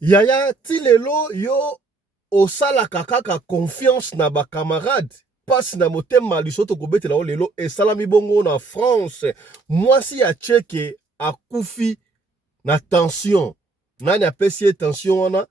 Yaya ti lelo yo osala kaka confiance na ba camarade passe na motema lisoto kobetela o lelo esalami bongo na France mwasi ya Tcheke akufi na tension nani apesi ye tension wana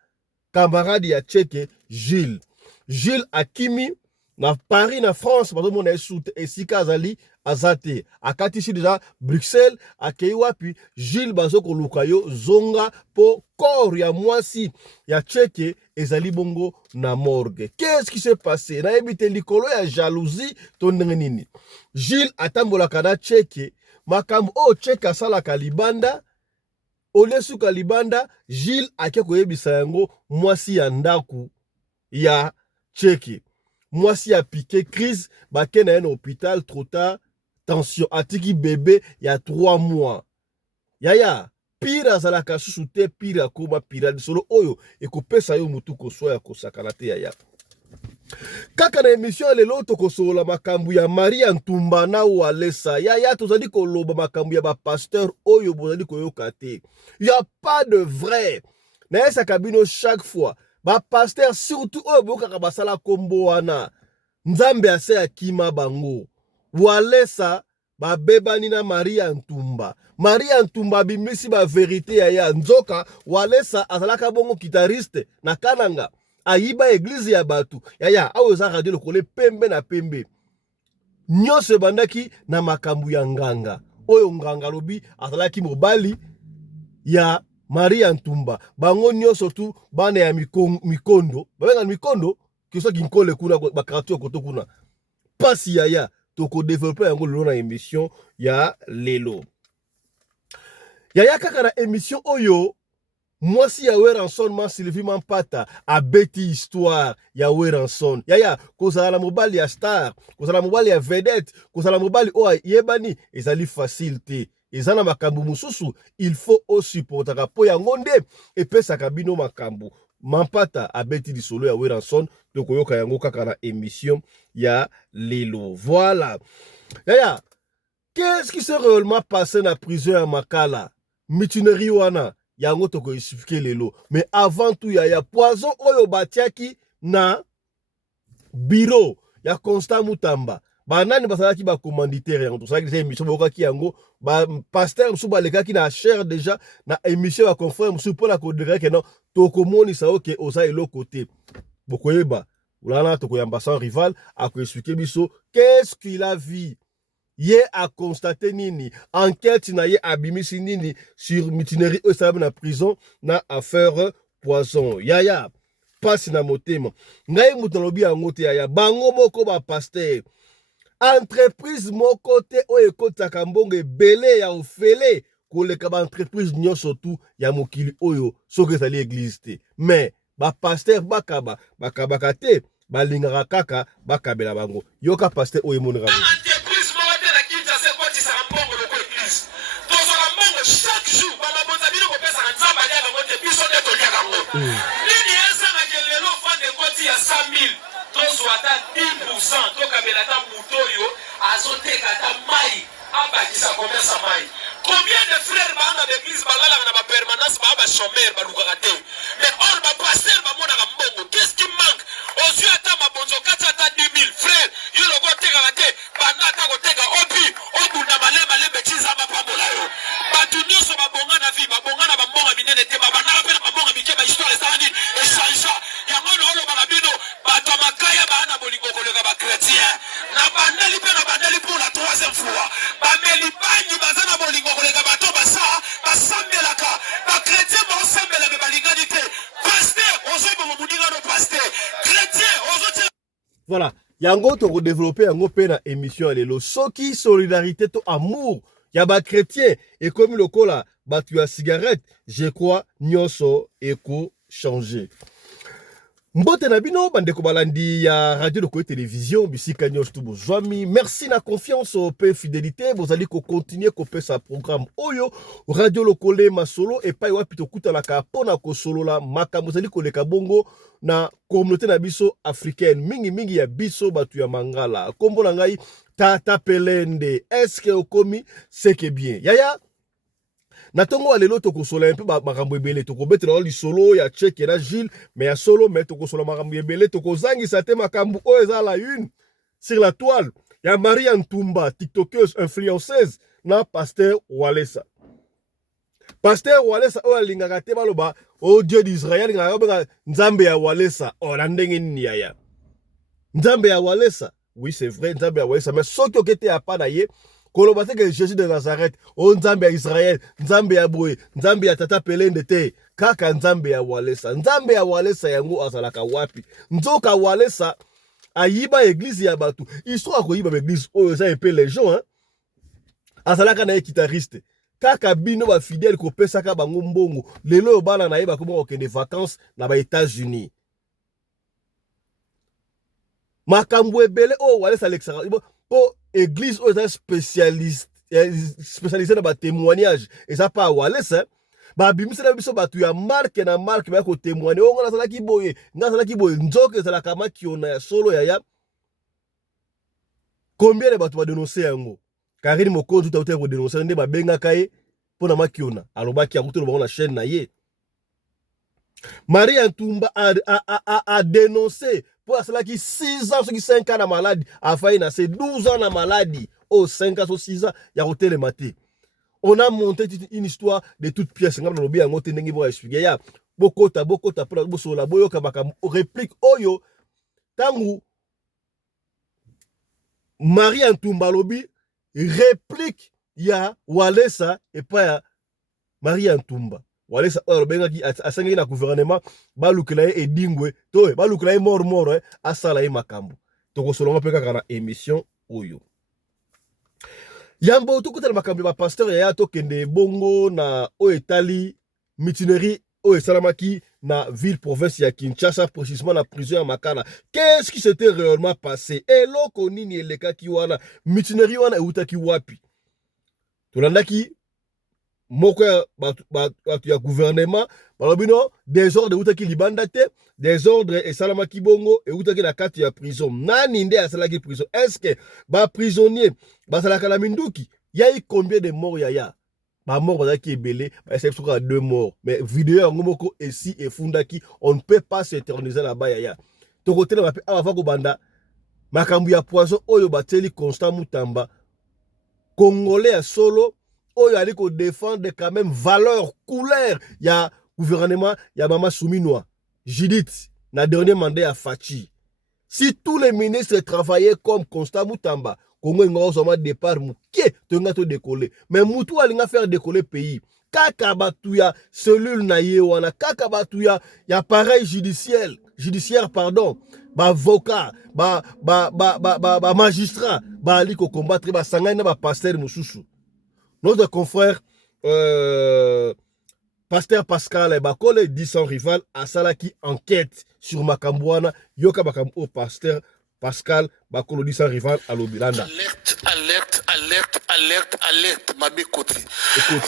camarade ya Tcheke Gilles akimi na Paris na France bazomona esute esika azali azate akatisi deja Bruxelles akei wapi Gilles bazokoluka yo zonga po corps ya mwasi ya Tcheke ezali bongo na morgue. Qu'est-ce qui s'est passé? Nayebi te likolo ya jalousie to ndenge nini. Gilles atambolaka na Tcheke makambo o Tcheke asalaka libanda olesuka libanda Gilles ake koyebisa yango mwasi ya ndaku ya Tcheke. Mwasi a piqué crise bake na ye na hôpital trop tard tension atiki bébé ya 3 mois. Yaya pire azalaka susu te pire akoma pire lisolo oyo ekopesa yo mutu koswa ya kosakana te yaya. Kaka na émission lelo tokosolola makambu ya Maria Ntumba na Walesa. Yaya tozali koloba makambu ya ba pasteur oyo bozali koyoka te. Y a pas de vrai. Na esa kabino chaque fois ba pasteur surtout oyo bokaka basala kombo wana. Nzambe ase akima bango. Walesa babebani na Maria Ntumba. Maria Ntumba bimisi ba vérité yaya nzoka Walesa azalaka bongo guitariste na Kananga. Ayiba église ya batu yaya awo za radio lokole pembe na pembe nyonso ebandaki na makambu ya nganga oyo nganga lobi azalaki mobali ya Maria Ntumba bango nyonso tu bana ya mikondo babenga mikondo kiso kinkole kuna bakaratu koto kuna pasi yaya toko développer yango lelo na émission ya lelo yaya kaka na émission oyo mwasi ya Weranson man Sylvie Mampata abeti histoire ya Weranson yaya kozala na mobali ya star kozala mobali ya vedette kozala mobali oyo yebani ezali facile te eza na makambo mosusu il faut osupportaka po yango nde epesaka bino makambo Mampata abeti lisolo ya Weranson tokoyoka yango kaka na émission ya lelo voilà yaya qu'est-ce qui s'est réellement passé na prison ya Makala mutinerie wana yango toko expliquer lelo mais avant tout ya poison oyo batiaki na bureau ya Constant Mutamba banani basalaki ba commanditaire yango tosalaki émission bokaki yango ba pasteur musu balekaki na chair déjà na émission ya confrère musu pour la kodeka que non toko monisa oke osa eloko te bokoyeba ulana toko yamba sans rival a ko expliquer biso qu'est-ce qu'il a vu ye a constaté nini enquête na ye abimisi nini sur mutinerie oyo na prison na affaire poison yaya pasi na motema ngai mutu nalobi yango te yaya bango moko ba pasteur entreprise moko te oyo ekotaka mbongo ebele ya ofele koleka ba entreprise nyonso tu ya mokili oyo soki ezali église te mais ba pasteur bakabaka te balingaka kaka bakabela bango yoka pasteur oyo emonaka nini ezangaki lelo fande koti ya 100 000 tozwa ata 10% tokabela ata moto oyo azoteka ata mai abakisa komesa mai combien de frères baanga d'église balalaka na bapermanence baa bachomere balukaka te mais or bapaster bamonaka mbongo qu'est-ce qui manque ozwi ata mabonzo kati ata 10 000 frère yo loko otekaka te banda ata koteka opi obunda malembe tiza bapambola yo bato nyonso babonga na vie babonga na bambonga minene te babandaka mpe na bambonga mike bahistware ezalani echange yango na olobaka bino bato ya makaya baa na bolingo koleka bakretien na bandeli mpe na bandeli pour la 3e fois bameli banyi baza na bolingo koleka bato basambelaka bakretien baosambelaka balingani te paster ozoyeba moninga no paster chrétien ozotia voilà yango toko développer yango pe na émission lelo soki solidarité to amour ya ba chrétien et comme lokola batu ya cigarette je crois nyonso eko changer mbote na bino bandeko balandi ya radio de télévision bisika nyonso tu bozwami merci na confiance pe fidélité bozali ko continuer ko pesa programme oyo radio lokole masolo et pa wapi tokutalaka pona ko solola makambo zali koleka bongo na communauté na biso africaine mingi ya biso batu ya mangala kombo na ngai Tata Pelende est-ce que okomi c'est que bien yaya na tongo alelo tokosola un peu makambo ebele tokobetela lisolo ya Tchèque na Gilles mais ya solo mais tokosola makambo ebele tokozangisa te makambo oyo eza la une sur la toile ya Marie Ntumba tiktokeuse influenceuse na Pasteur Walesa. Pasteur Walesa oyo alingaka te baloba o Dieu d'Israël alingaka benga nzambe ya Walesa na ndenge nini yaya nzambe ya Walesa. Oui, c'est vrai, nzambe ya Walesa, mais soki okete apa na ye koloba te que Jésus de Nazareth o nzambe ya Israël, nzambe ya boye, nzambe ya tata pelende te, kaka nzambe ya Walesa. Nzambe ya Walesa yango azalaka wapi? Nzoka Walesa ayiba église ya batu. Histoire koyiba église oyo eza epé les gens, hein. Azalaka na guitariste. Kaka bino ba fidèle ko pesaka bango mbongo. Lelo bana na yeba ko okende vacances na ba États-Unis. Makambo ebele o Walesa Alexandra po église o spécialisé dans ba témoignage et ça pas Walesa ba bimisa na biso batu ya marque na marque ba ko témoigner o ngana salaki boye nzoke zala kama kiona ya solo ya combien de batu ba dénoncer yango Karine Mokonzi tout ko dénoncer nde ba benga kaye pona makiona alobaki ya kuto na chaîne na ye. Marie Ntumba a dénoncé pour cela qui 6 ans, ceux qui 5 ans na maladie, a failli na 12 ans na maladie, 5 ans, 6 ans, il y a roté le maté. On a monté une histoire de toutes pièces. On a monté une histoire de Bokota, pour la boyoka réplique oyo, tangu Marie Ntumba lobi, réplique ya Walesa et pas ya Marie Ntumba. Walesa oyo bengaki asangi na gouvernement balukela ye edingwe to balukela ye mort asala ye makambo tokosolonga pe kaka na émission oyo yambo tukutela makambo ba pasteur ya tokende bongo na oyo etali mutinerie oyo esalamaki na ville province ya Kinshasa précisément na prison ya Makala. Qu'est-ce qui s'était réellement passé? Eloko nini elekaki wana mutinerie wana eutaki wapi? Tolandaki moko ya batu ya gouvernement balobino désordre eutaki libanda te, désordre esalamaki bongo eutaki na kati ya prison. Nani nde asalaki prison? Est-ce que ba prisonnier basalaka na minduki? Yai combien de morts yaya? Ba mort bazaki ebele, ba essaye soka 2 morts. Mais vidéo yango moko esi efundaki, on ne peut pas s'éterniser là-bas yaya. Tokotela bape avant ko banda makambu ya poison oyo bateli Constant Mutamba Congolais ya solo oyo ali ko défendre quand même valeur couleur ya gouvernement ya Mama Souminoa Judith na dernier mandat ya Fachi. Si tous les ministres travaillaient comme Constant Mutamba, Congo ngo soma départ muke tonga to décoller. Mais mutu alinga faire décoller pays. Kaka batu ya cellule na ye wana, kaka batu ya appareil judiciaire pardon, ba avocat, ba magistrat, ba ali ko combattre ba sangana na ba pasteur mususu. Notre confrère Pasteur Pascal Bakole dit son rival asalaki enquête sur Makambouana yoka makambo Pasteur Pascal Bakolo dit son rival à l'Obilanda. Alerte, Mabé Koti.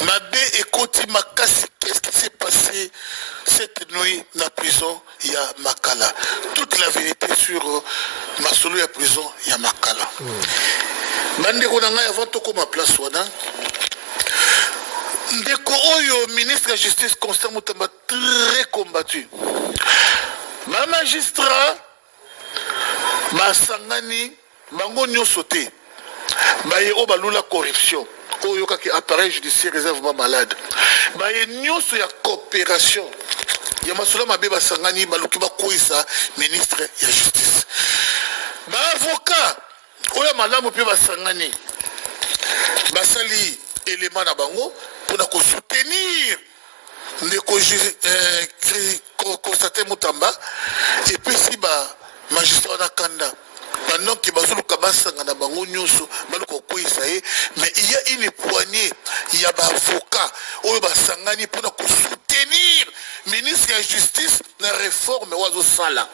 Mabé et Koti Makasi, qu'est-ce qui s'est passé cette nuit dans la prison il y a Makala? Toute la vérité sur Masolo ya prison il y a Makala. Bande Ronanga avant toko ma place wana. Ndeko oyo ministre de la justice Constant Mutamba très combattu. Ma magistrat Masangani bango nyonso te. Baye o balula corruption. Oyo kaki appareil judiciaire réservement malade. Baye nyonso ya coopération. Ya masula mabe basangani baluki bakoisa ministre ya justice. Ba avocat oyo malamu pe basangani. Basali élément na bango pour soutenir le Constantin Mutamba et puis si ba magistrat na kanda pendant que bazulu kabasanga na bango nyonso baluko koisa mais il y a une poignée il y a ba avocat oyo basangani pour soutenir ministre de la justice la réforme wazo sala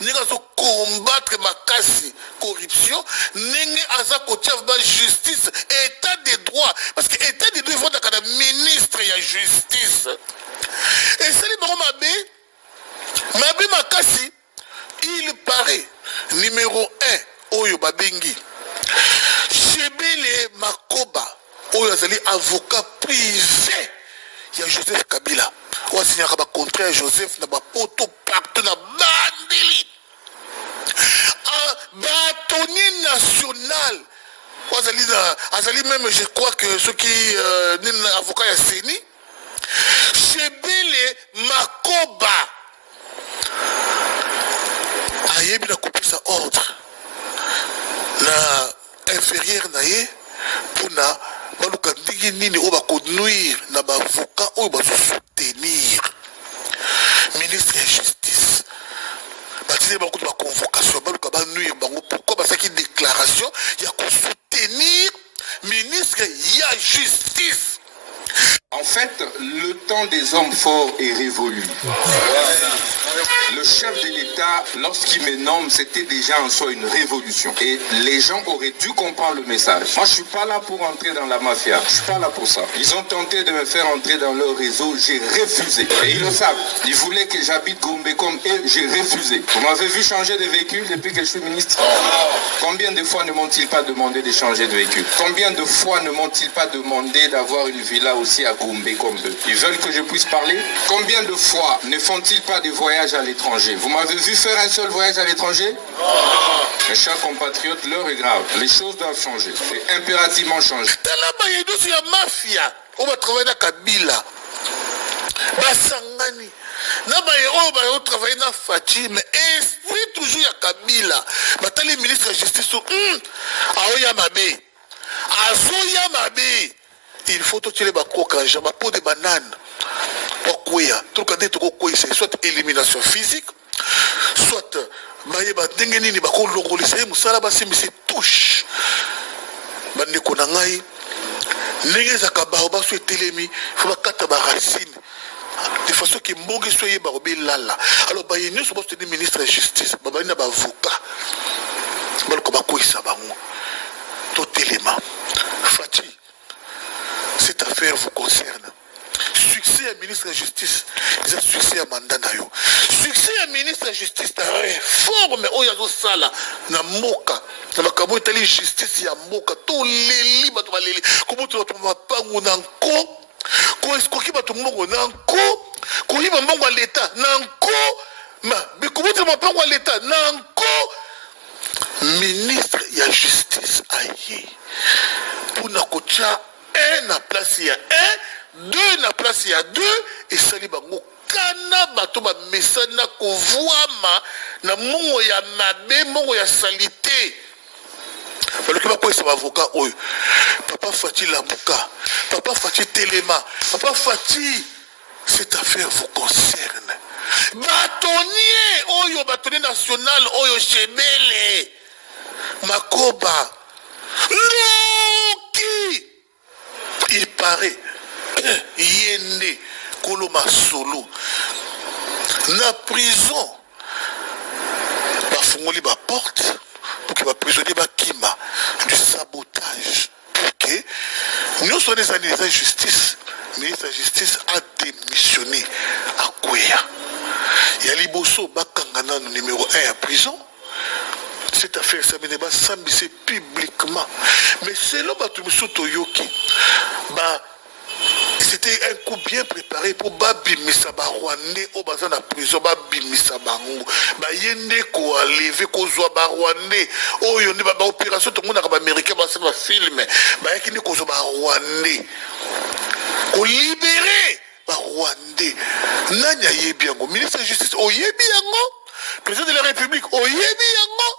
ninga zo combattre makasi corruption ninga aza ko ba justice état de droit parce que état de droit va dans ministre de la justice et c'est le mabé makasi il paraît numéro 1 oyo babengi Chebele Makoba oyo azali avocat privé il y a Joseph Kabila. On a signé un contraire Joseph n'a pas poto partout na bandeli. Un bâtonnier national. Azali même, je crois que ceux qui avocat ya Seni, Chebele Makoba. Ayebi na kopesa ordre na inférieur na ye pona baluka ndenge nini oyo bakonuire na bavocat oyo bazosoutenir ministre ya justice batile bakutu baconvocation baluka banuire bango pourquoi basaki déclaration ya kosoutenir ministre ya justice. En fait, le temps des hommes forts est révolu. Le chef de l'État, lorsqu'il me nomme, c'était déjà en soi une révolution. Et les gens auraient dû comprendre le message. Moi, je ne suis pas là pour entrer dans la mafia. Je ne suis pas là pour ça. Ils ont tenté de me faire entrer dans leur réseau. J'ai refusé. Et ils le savent. Ils voulaient que j'habite Gombe comme eux. J'ai refusé. Vous m'avez vu changer de véhicule depuis que je suis ministre? Combien de fois ne m'ont-ils pas demandé de changer de véhicule? Combien de fois ne m'ont-ils pas demandé d'avoir une villa aussi à Gombe comme eux? Ils veulent que je puisse parler? Combien de fois ne font-ils pas des voyages à l'étranger? Vous m'avez vu faire un seul voyage à l'étranger? Mes chers compatriotes, l'heure est grave. Les choses doivent changer. Et impérativement changer. Il y a mafia. On va travailler dans Kabila. Basangani. On va travailler dans Fati. Mais esprit toujours à Kabila. Les ministres de la justice sont. Aoya Mabe. Azoya Mabe. Il faut tout tirer ma coque, ma peau de banane. Soit élimination physique, soit bayeba ndenge nini bakolongolisa ye musala basimbisa touche bandeko na ngai ndenge ezaka bao baso etelemi fo bakata baracine de façon que mbonge so yeba obelala. Alors baye nyonso baso teni ministre ya justice babali na bavocat baloko bakoyisa bango totelema Fati. Cette affaire vous concerne. Succès à ministre de la justice, c'est un succès à mandat d'ailleurs. Succès à ministre de la justice, c'est une réforme. Oh, il y a ça là, na moka, na makabo itali justice ya moka. Tous les libres, tous les comment tu vas tomber pas ou nanko, quand est-ce qu'il va tomber ou nanko, quand il va monter à l'état nanko, mais comment tu vas pas à l'état nanko, ministre de la justice aïe, pour nakocha. Un na place il y a un, deux na place il y a deux, et sali bango kana bato ba mesana kovuama na mongo ya mabe mongo ya salité. Alors que va quoi c'est avocat oyo. Papa Fati Lambuka, Papa Fati Telema, Papa Fati, cette affaire vous concerne. Bâtonnier oyo bâtonnier national oyo Chebele Makoba. Loki. Il paraît, Yende, Koloma Solo, na prison, bafungoli ba porte, pour que ba prisonnier ba kima, du sabotage, pour que nous sommes des années de justice, le ministre de la justice a démissionné à Kouya. Il y a Liboso, Bakangana, numéro 1 à prison. Cette affaire, ça m'a sambissé publiquement. Mais selon Batumusu Toyoki, c'était un coup bien préparé pour Babi Misaba Rwandais au bazar de la prison, Babi Misabango. Yende ko a levé ko zoa Rwandais. Oh, yonde ba opération tout le monde a américain ba ça va filmer. Yakini ko zoa Rwandais. Ko libérer ba Rwandais. Nanya yebiango, ministre de la justice o yebiango, président de la République o yebiango.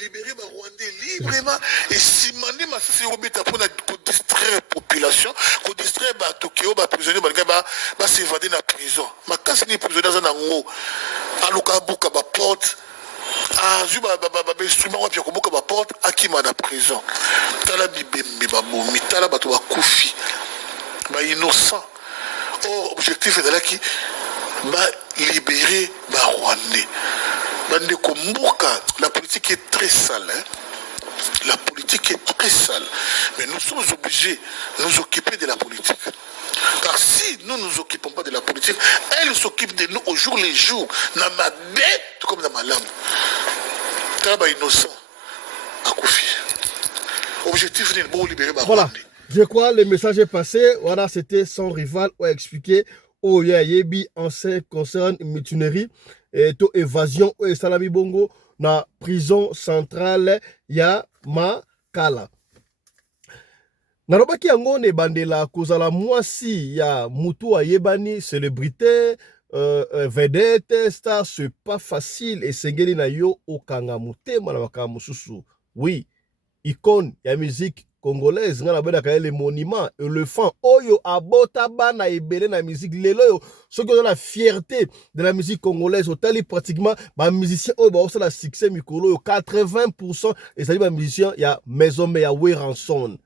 libérer les Rwandais librement et simandi masisi obeta pour distraire la population, pour distraire les prisonniers qui s'évader dans la prison. Mais quand c'est les prisonniers dans un angle, aluka buka ba porte, azuba instrument wa pia kubuka ba porte akima na prison. Tala bibembe ba bomi, tala bato ba kufi, ba innocent. Or objectif est de là qui va libérer les Rwandais. La politique est très sale. Hein? La politique est très sale. Mais nous sommes obligés de nous occuper de la politique. Car si nous ne nous occupons pas de la politique, elle s'occupe de nous au jour les jours. Dans ma bête, tout comme dans ma langue. Travail innocent. À Koufi. Objectif n'est pas libérer ma Voilà. Je crois que le message est passé. Voilà, c'était son rival ou expliqué. Oh, yebi en ce qui concerne mutinerie et to évasion et salami bongo na prison centrale ya Makala. Narobaki yango ne bandela kozala mwasi ya mutu ayebani célébrité vedette star, c'est pas facile et sengeli na yo okanga mutema na makambo mususu. Oui, icône ya musique congolaise nga na bena le monument éléphant oyo abota bana ebele na musique lelo yo soki oza la fierté de la musique congolaise otali pratiquement ba musicien oyo baosala succès mikolo yo 80% ezali ba musicien ya maison mais ya Weranson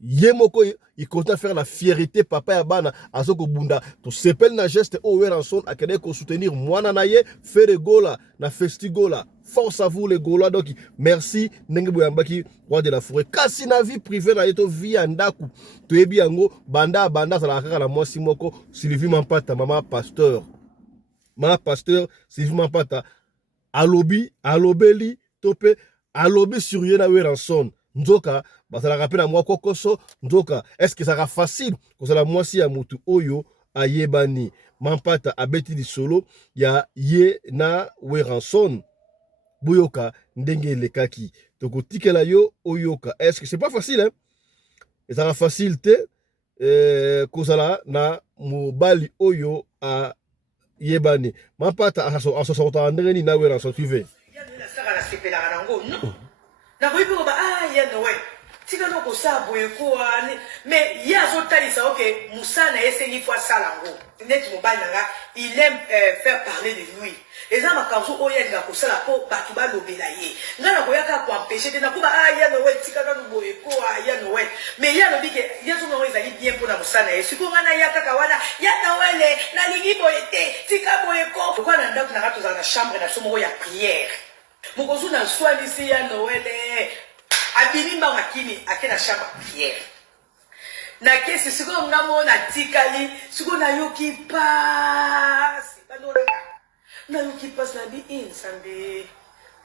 yemoko il continue à faire la fierté papa ya bana azoko bunda to sepel na geste o Weranson akende ko soutenir mwana na ye Fere Gola na Festigola. Force à vous les Gaulois. Donc merci Nenge Boyambaki roi de la forêt. Kasi na vie privée na yeto vie andaku to yebi yango banda ça la kaka la mwasi moko Sylvie Mampata mama pasteur Sylvie Mampata alobeli tope alobi sur ye na Weranson nzoka basala rappel na moi kokoso nzoka est-ce que ça sera facile ko sala mwasi ya mutu oyo ayebani Mampata abeti di solo ya ye na Weranson Boyoka ndenge lekaki toko tikela yo oyoka. Est-ce que c'est pas facile hein? Et ça la facilité kozala na mobali oyo a yebani Mampata aso sorta ndenge ni na Weranson tu veux na koyibi ba ya no we tika no ko sa boye ko ani mais ya zo talisa OK musana esengi fois salango net mobali nga il aime faire parler de lui et ça makamzo oya nga ko sala po batu ba lobela ye ngana ko yaka ko empêcher te na ko ba ya no we tika no boye ko ya no we mais ya no bike ya zo no ezali bien pour na musana e siko ngana ya kaka wana ya na wele na lingi boye te tika boye ko ko na ndako na rato za na chambre na somo ya prière Mokozu na swali si ya Noël abinimba makini akena shamba Pierre na kesi siko ngamo na tikali siko na yoki pass na yoki pass na bi insambe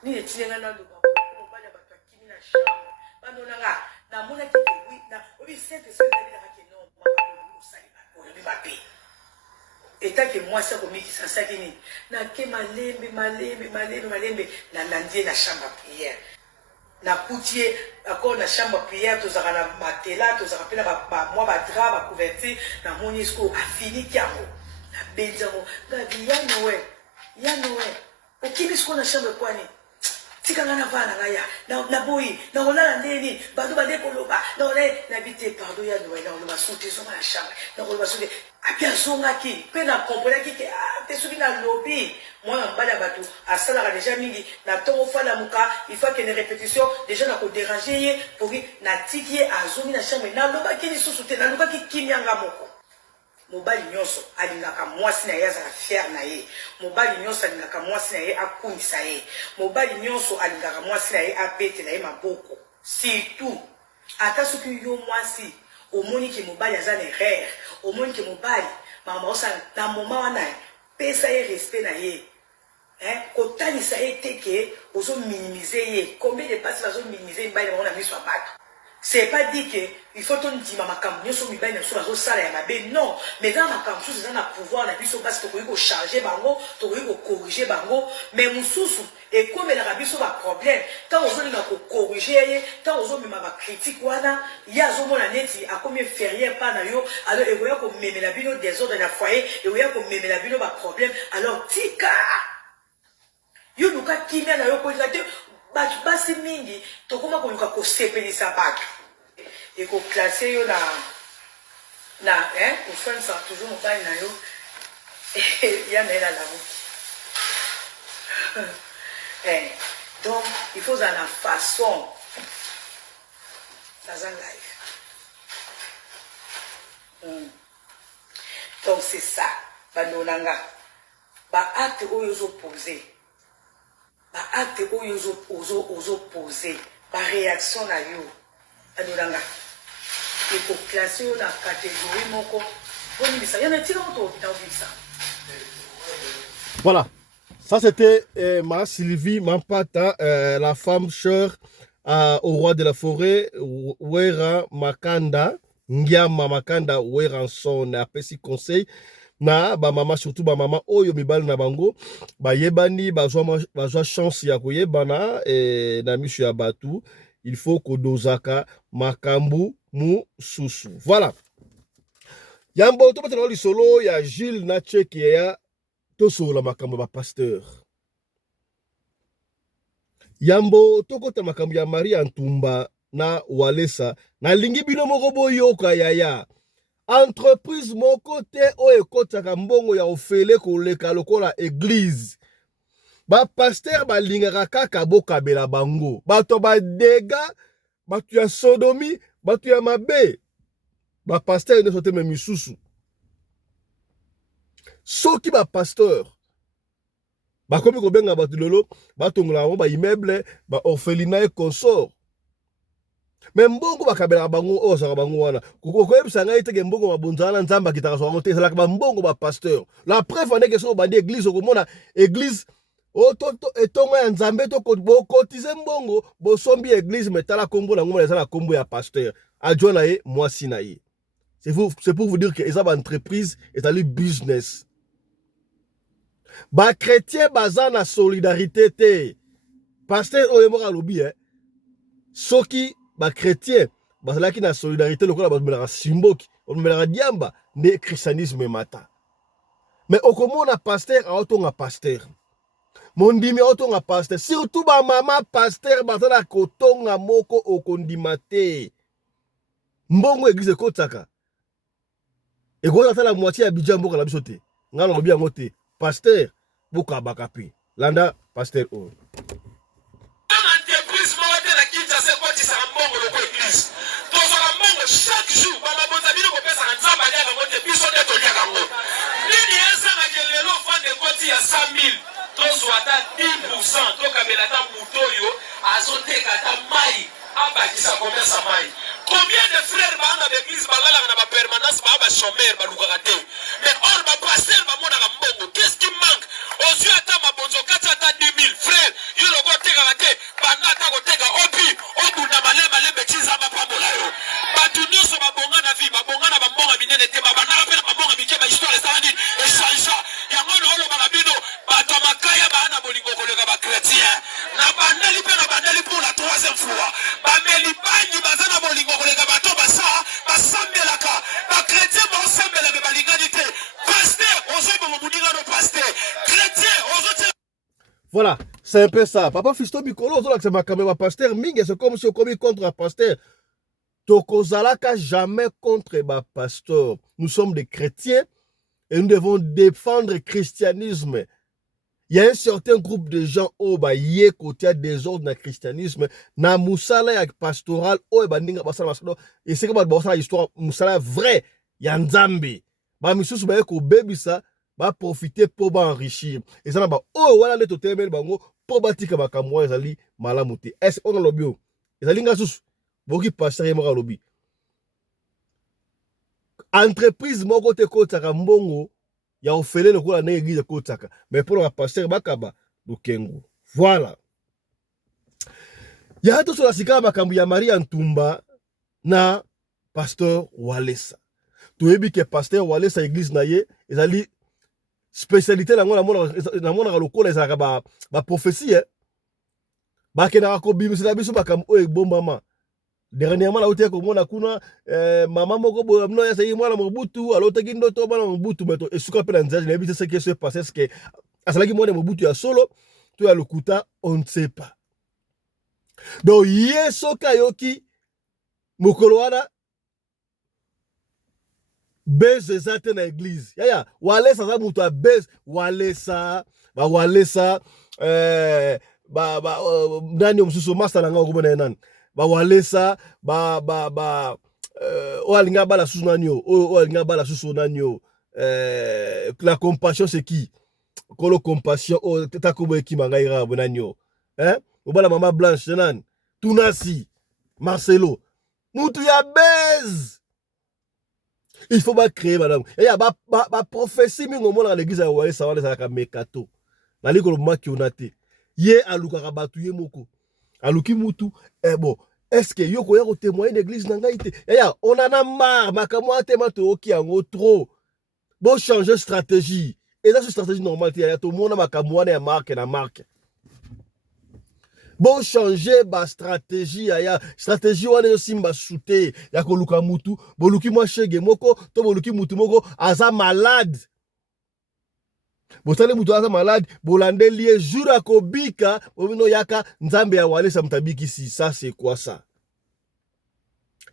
ni etinga na ndo ba bana batakini na shamba bandona nga na mona kike wi na obi sente sente na kake no ba ko sali ba ko bi ba pe eta que moi ça comme qui ça kini na ke malembe na landie na chambre prière na coutier encore na chambre prière tous na matela tous rappela ba moi ba drap ba couverture na monisco a fini kiamo na benjamo gabi ya nowe okimisko na chambre kwani tika ngana vana ngaya na boyi na olala ndeni bado bade koloba na ole na bite pardon ya nowe na oloma sauter sur la chambre na oloma sauter apia zonga ki pe na comprendre ki te subi na lobby moi mbala batu asala déjà mingi na tongo fala muka il faut que les répétitions déjà na ko déranger pour na tiki azumi na chambre na loba ki ni susute na loba ki kimyanga moko mobali nyonso alingaka mwasi na ye azala fier na ye mobali nyonso alingaka mwasi na ye akunisa ye mobali nyonso alingaka mwasi na ye apete na ye maboko surtout ata soki yo mwasi omoni ke mobali aza na erreur omoni ke mobali mama osala na moma wana pesa ye respect na ye kotalisa ye te ke ozo minimiser ye combien de personnes bazo minimiser mbali na miso ya bato. C'est pas dit que il faut ton dire ma cam nyoso mi ba na so bazo sala ya mabe non mais dans ma cam sous na pouvoir na biso basi to ko charger bango to ko corriger bango mais mususu et comme la biso ba problème quand on veut na ko corriger quand on veut ma critique wana ya zo mona neti a combien férié pas na yo alors et voyez ko memela bino désordre na foyer et voyez ko memela bino ba problème alors tika yo luka kimia na yo ko bato basi mingi tokoma koluka kosepelisa bato ekoklase yo na ofensa toujours mobali na yo ya na ela lamuki donc il faut ozala na façon naza live donc c'est ça bando nanga baacte oyo ozopose baacte oyo ozopose baréaction na yo bando nanga ekoklase yo na catégorie moko bonimisa yana tika moto obisa. Voilà, ça c'était ma Sylvie Mampata, la femme chère au roi de la forêt, Wera Makanda, Ngiama Makanda, Weranson, apesi conseil, na ba mama surtout ba mama oyo mibali na bango, ba yebani, ba joa chance ya koyebana, na misu ya batu, il faut kodozaka makambu mu susu. Voilà. Yambo, to patela solo ya Gilles Nacheke ya toso la makambo ba pasteur. Yambo tokota makambo ya Marie Antumba na Walesa na lingi bino moko boyoka yaya. Entreprise moko te o ekotaka mbongo ya ofele koleka lokola église. Ba pasteur ba lingaka kaka bokabela bango. Bato ba dega, bato ya sodomi, bato ya mabe. Ba pasteur ne sote me misusu. Soki ba pasteur bakomi kobenga bato lelo batongola ba immeuble ba orphelinat et consort. Mais mbongo bakabela bango ozaka bango wana. Koyebisa ngai teke mbongo mabonzana nzamba kitaka so bango te ezalaka ba mbongo ba pasteur. La preuve en est que so bandi église okomona église etongo ya nzambe to kotize mbongo bosombi église metala kombo na ngoma ezala kombo ya pasteur. Adjo na ye mwasi na ye. C'est pour vous dire que eza ba entreprise ezali business. Ba chrétien baza na solidarité te. Pasteur oyo moka lobi soki ba chrétien bazalaki na solidarité lokola bamelaka simboki, bamelaka diamba ne christianisme mata. Mais okomona pasteur aotonga pasteur. Mondimi aotonga pasteur, surtout ba mama pasteur bazala kotonga moko okondima te. Mbongo église kotaka. Eko ta la moitié ya budget mboka na biso te. Ngalo lobi yango te. Pasteur buka bakapi. Landa pasteur o. Entreprise moko te na Kinshasa ekotisa mbongo loko église. Tozala mbongo chaque jour bamabonza bino kopesa na nzamba aliaka ngo te biso nde toliaka ngo. Nini ezangaki lelo fande ekoti ya 100 000 tozwa ata 10% tokabela ata moto oyo azoteka ata mai abakisa commerce ya mai. Combien de frères bana d'église balalaka na ba permanence ba chômeur balukaka te. Mais or ba pasteur ba monaka mbongo. Qu'est-ce qui manque? Aux yeux ata mabonzo kata ata 10 000 frères yo logo teka te banda ta ko teka opi obunda malema betiza ba pambola yo. Batu nyonso babonga na vie babonga na bambonga minene te babanda pe na bambonga bike ba histoire ezali échange. Yango no ba bino bato makaya bana bolingo koleka ba chrétien. Na bandeli pe na bandeli pour la troisième fois. Ba meli banyi bazana bolingo koleka bato basa basambelaka ba chrétien ba sambelaka balingani te. Pasteur ozobo momuninga no pasteur. Chrétien ozote. Voilà, c'est un peu ça. Papa Fisto Mikolo, c'est ma caméra pasteur mingi, c'est comme si on commis contre un pasteur. Tokozalaka jamais contre un pasteur. Nous sommes des chrétiens et nous devons défendre le christianisme. Il y a un certain groupe de gens au baye côté des ordres dans le christianisme. Na musala ya pastoral o ba ninga basala basala. Et c'est comme basala histoire musala vrai. Ya nzambe. Ba misusu ba ko bebisa ba profiter pour ba enrichir. Et ça na ba oh wala le totemel bango pour batika ba kamwa ezali malamu te. Est on lobi o. Ezali nga susu. Boki pasteur mo lobi. Entreprise moko te kotaka mbongo ya ofele lokola na église kotaka. Mais pour le pasteur bakaba lukengu. Voilà. Ya to sur la sika makambu ya Marie Antumba na pasteur Walesa. Toyebi ke pasteur Walesa église na ye ezali spécialité na mona lokola ezalaka ba prophétie ba kena ko bimisa biso makambu o ebombama. Dernièrement, là, on a kuna maman moko bo no ya sayi mwana Mobutu alotaki ndoto bana Mobutu meto esuka pe na nzaji na bise ce qui se passe ce que asalaki mwana Mobutu ya solo to ya lokuta on ne sait pas. Donc yesoka yoki mokolo wana base ezate na église yaya walesa za mutu a base walesa nani omususu masala nga okomona nani walesa oalinga bala susu nani oalinga bala susu nani la compassion c'est qui kolo compassion takobo ekima ngai rabo nani obala mama blanche nani tunasi Marcelo mutu ya base. Il faut pas créer, madame. Il y a ma prophétie, mais au moins, l'église a oué, ça va les avoir mekato. La ligue, le moment qui on a été. Yé, aluka rabatu, yé moko. Aluki mutu, bon. Est-ce que yoko yako témoigner l'église n'a été? On en a marre, ma kamwa temato qui en gros trop. Bon, changer stratégie. Et là, c'est stratégie normale. Il y a tout le monde, ma kamwa n'a marque, na marque. Bon changer ba stratégie ya stratégie wana yo simba shooter ya ko luka mutu boluki mwa shege moko to boluki mutu moko aza malade botale mutu aza malade bolande lié jour akobika obino yaka nzambe ya walesa mutabiki si ça c'est quoi ça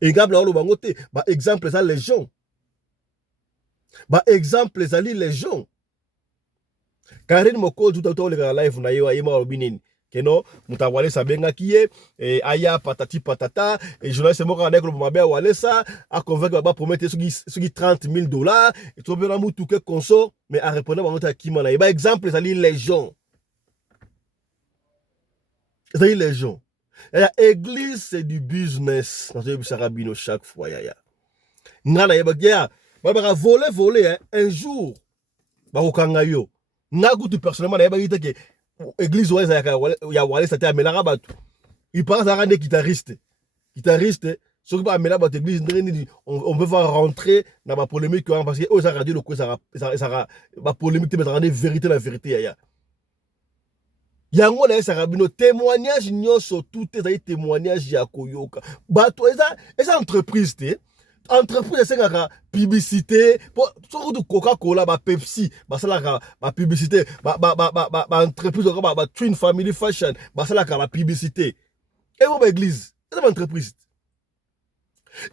exemple olo bangote ba exemple ça les gens ba exemple ça les gens Karine moko tout à le live na yo ayema obinini keno mutawale sabenga kiye aya patati patata et journaliste moko avec le mabe walesa a convaincre ba promettre ce qui $30,000 et tout bien mutu que consort mais à répondre ba ngota kimana et ba exemple ça les gens ça les gens la église c'est du business dans ce sarabino chaque fois ya ngana yeba ya ba voler un jour ba okanga yo ngakutu personnellement yeba yite que église ya wale ça t'a amélioré batu il pense à des guitaristes ce qui va améliorer votre église on veut voir rentrer dans la polémique parce que ça radio le coup ça va polémique mais ça vérité la vérité ya yango na ça rabino témoignage nyoso tout est témoignage ya koyoka batu eza entreprise te entreprise c'est la publicité pour surtout Coca-Cola ba Pepsi ba ça la publicité ba entreprise ba Twin Family Fashion ba ça la publicité et mon église c'est une entreprise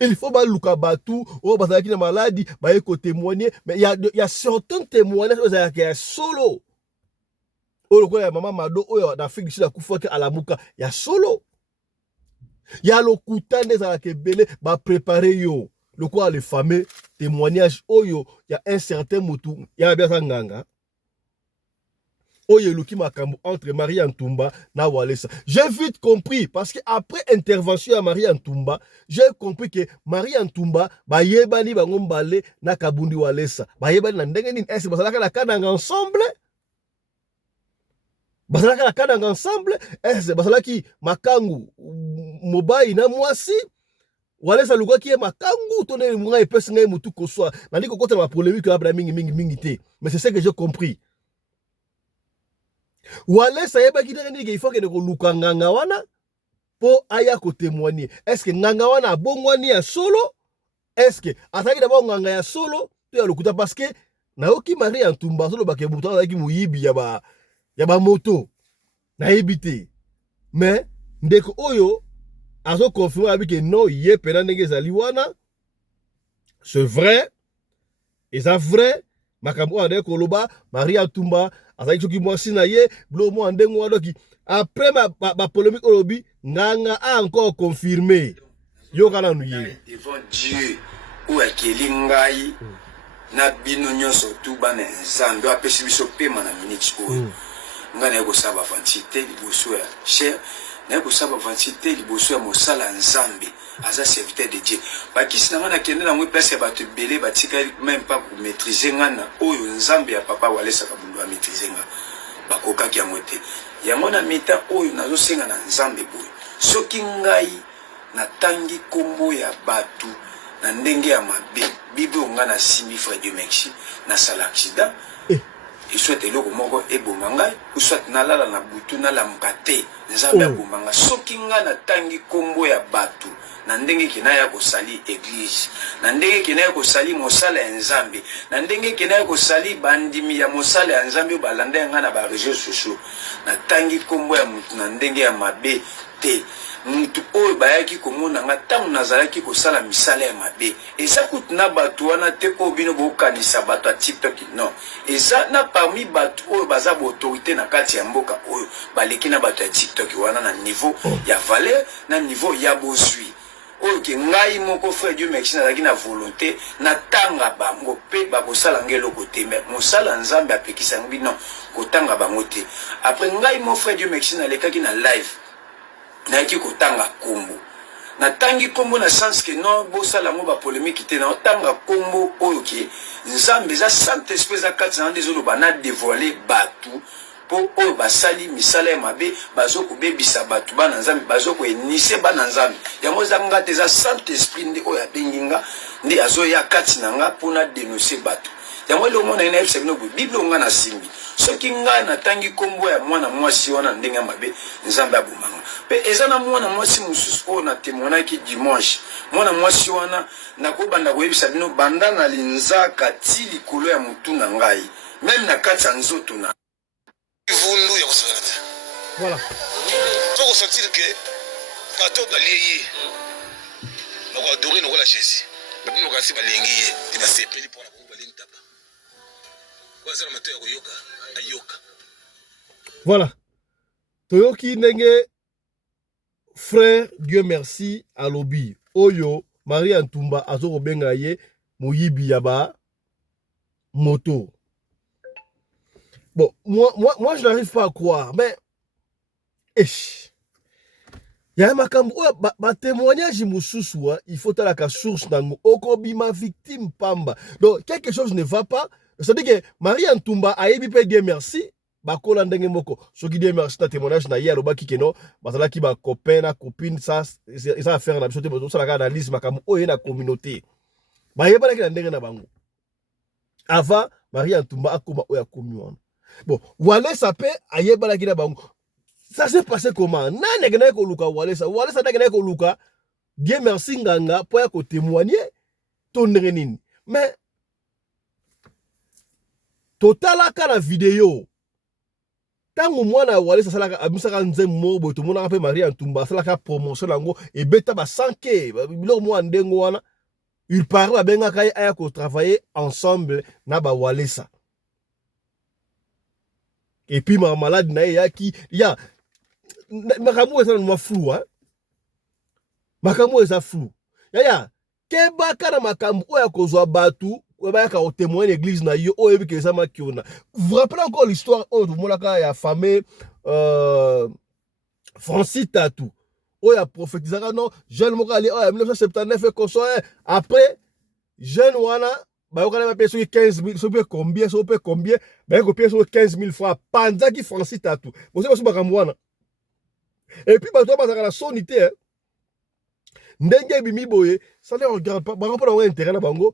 il faut ba luka batu o ba ça qui na maladie ba éco témoigner mais il y a certains témoignages qui est solo o ko ya mama mado o na figi la kufoke à la muka ya solo ya lokutane za kebele ba préparer yo le quoi les fameux témoignages oyo il y a un certain mutu il y a bien ça nganga oyo luki makambo entre Marie Ntumba na Walesa j'ai vite compris parce que après intervention à Marie Ntumba j'ai compris que Marie Ntumba ba yebani bango mbale na Kabundi Walesa ba yebani na ndenge nini est basalaka la kananga ensemble basalaka la kananga ensemble est basalaki makangu mobai na mwasi Walesa luka qui est makangu tonne munga epesi ngai mutu koswa nandi ko kota ma polémique abra mingi te mais c'est ce que j'ai compris Walesa yeba ki ndenge il faut que ko luka nganga wana po aya ko témoigner est-ce que nganga wana bongwani ya solo est-ce que ataki d'abord nganga ya solo to ya lukuta parce que naoki Marie Ntumba solo ba ke mutu azaki muyibi ya ba moto na yebite mais ndeko oyo azo confirmer avec que non yé pena ndenge zali wana c'est vrai et ça vrai makambo ande ko loba Marie Ntumba azali soki mwasi na ye blo mo ndengo wadoki après ma polémique olobi nganga a encore confirmé yo kana nuye devant Dieu ou akeli ngai na bino nyonso tu bana nzambe apesi biso pema na minute oyo ngana ko saba fantité liboso ya cher na ko saba fantité liboso ya mosala nzambe aza serviteur de Dieu bakisi na kende na mwe place ya bato belé batika même pas pour maîtriser ngana oyo nzambe ya papa Walesa Kabundu a maîtriser nga bakoka ki amote yango na mita oyo nazo senga na nzambe boy soki ngai na tangi kombo ya batu na ndenge ya mabe bibi ngana simi frère Dieu merci na sala accident et souhaite eloko moko eboma ngai ou soit nalala na butu nalamuka te nzambe aboma nga soki nga na tangi kombo ya batu na ndenge kina ya kosali église na ndenge kina ya kosali mosala ya nzambe na ndenge kina ya kosali bandimi ya mosala ya nzambe balanda nga na ba réseaux sociaux na tangi kombo ya mutu na ndenge ya mabe te mutu oyo bayaki komona nga ntango nazalaki kosala misala ya mabe eza kutu na bato wana te oyo bino bokanisa bato ya tiktok non eza na parmi bato oyo baza baautorité na kati ya mboka oyo baleki na bato ya tiktok wana na niveau ya valeur na niveau ya bozwi oyo ke ngai moko frère Dieu merci nazalaki na volonté natanga bango mpe bakosala ngai eloko te me mosala nzambe apekisa bino kotanga bango te après ngai mo frère Dieu merci nalekaki na live nayaki kotanga kombo natangi kombo na sens ke non bosala ngo bapolémike te naotanga kombo oyo ke nzambe eza saint esprit eza kati na ndezoloba na dévoile batu po oyo basali misala ya mabe bazokobebisa bato bana nzambe bazokoenise bana nzambe yango eza nga te eza saint esprit nde oyo abengi nga nde azoya kati na nga mpona denonse bato yango ele omona ina yebisa bino boye bible onga na simbi soki ngai natangi kombo ya mwana mwasi wana ndenge ya mabe nzambe abomanga mpe eza na mwana mwasi mosusu oyo natemonaki dimanche mwana mwasi wana nakobanda koyebisa bino banda na linzaka ti likolo ya motu na ngai meme na kati ya nzoto na vundu ya kosakana te Voilà. to kosentir ke bato balie ye bakoadore nokola jésus babino kasi balengi ye te basepeli mpona bango balengi tapa bazala mato ya koyoka ayoka. Voilà. Toyoki ndenge frère Dieu merci alobi oyo Marie Ntumba azoko benga ye moyibi ya ba moto. Bon, moi je n'arrive pas à croire, mais il y a ma témoignage moussousou, il faut à la source nango okobi ma victime pamba. Donc quelque chose ne va pas. C'est-à-dire que Marie Ntumba a ébi Dieu merci. Ba kola ndenge moko soki Dieu merci na témoignage na ya loba kikeno bazala ki ba copain na copine ça affaire na bisote bozo sala ka analyse makamu oyo na communauté. Ba yeba na ndenge na bango. Avant Marie Ntumba akoma oya communion. Bon, Walesa pe ayeba la kina bango. Ça s'est passé comment? Nane gena ko luka Walesa na gena ko luka. Dieu merci nganga po ya ko témoigner ton nini. Mais totala ka la vidéo. Tango mwana Walesa salaka abisaka nzemmo bo to mona pe Marie Ntumba salaka promotion lango e beta ba 100k bilo mo ndengo wana. Il paraît abenga kai aya ko travailler ensemble na ba Walesa. Et puis ma malade na yaki ya makambo eza na flou hein makambo eza flou ya keba kana makambo oya kozwa batu ba ka témoin l'église na yo oyo bi keza makiona. Vous rappelez encore l'histoire oyo tout monaka ya fameux Francis Tatou oya prophétisaka non jeune moko ali oya 1979 konso après jeune wana ba okana ma peso 15 000 so pe combien ba ko peso 15 000 francs panza ki Francis Tatou bo se ba kamwana. Et puis ba to ba la sonité ndenge bimi boye ça ne regarde pas ba ko na intérêt na bango.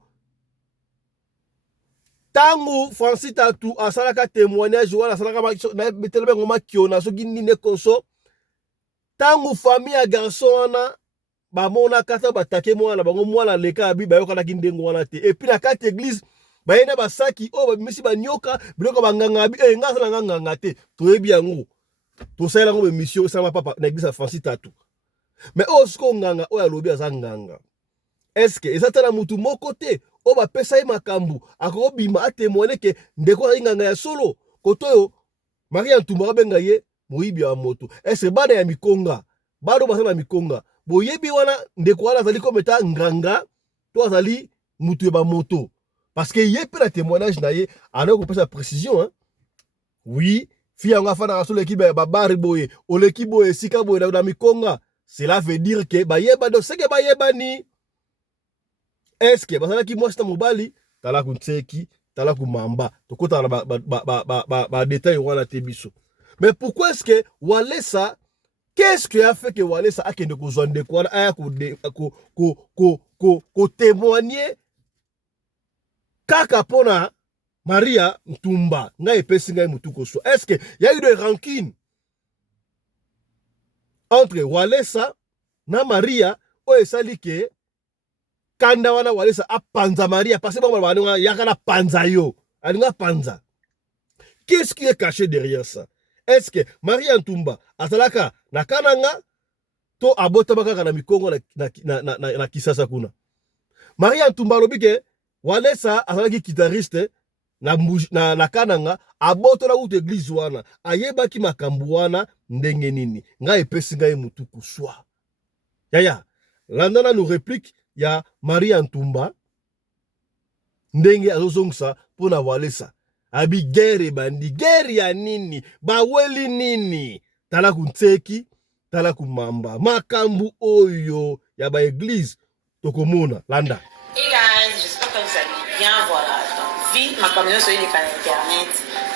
Tango Francis Tatou asalaka témoignage wala asalaka na betelebe ngoma kiona so gindi ne konso tango famille ya garçon wana ba mona kata batake mwana bango mwana leka abi ba yoka na kindengo wana te. Et puis la carte église ba yena ba saki o ba misi ba nyoka biloko ba nganga abi nga sala nganga te to yebi yango to sala ngo mission sama papa na église ya Francis Tatou. Mais o sko nganga o ya lobi aza nganga. Est-ce que ezatala mutu moko te o ba pesa ye makambu akoko bima a témoigner que ndeko nganga ya solo kotoyo Marie Ntumba benga ye moyibi ya moto. Est-ce que bana ya mikonga bado basana mikonga boyebi wana ndeko wana azali kometa nganga to azali mutu ba moto parce que ye pe la témoignage na ye ana ko pesa précision hein. Oui fia nga fana solo ki ba bari boye oleki boye sika boye na mikonga cela veut dire que ba yeba do seke ba yeba ni. Est-ce que basala ki mwasta mobali tala kuntseki tala kumamba tokota ba détail wana te biso. Mais pourquoi est-ce que Walesa qu'est-ce qui a fait que Walesa a kende ko zonde ko aya ko témoigner kaka pona Maria Ntumba nga epesi nga mutuko so. Est-ce que y a eu de rancune entre Walesa na Maria o esali ke kanda wana Walesa a panza Maria parce que bon wana yakana panza yo alinga panza. Qu'est-ce qui est caché derrière ça? Est-ce que Maria Ntumba asalaka na kananga to abotama kaka na mikongo na Kisasa kuna. Marie Antumba alobi ke Walesa azalaki guitariste na kananga abotola utu église wana ayebaki makambo wana ndenge nini nga epesi ngai mutu kuswa. Yaya landana nous réplique ya Marie Antumba ndenge azozongisa pona Walesa abi guerre bandi guerre ya nini baweli nini tala kunteki tala kumamba makambu oyo ya ba église tokomona landa. Hey guys, j'espère que vous allez bien. Voilà, donc vie ma communauté sur internet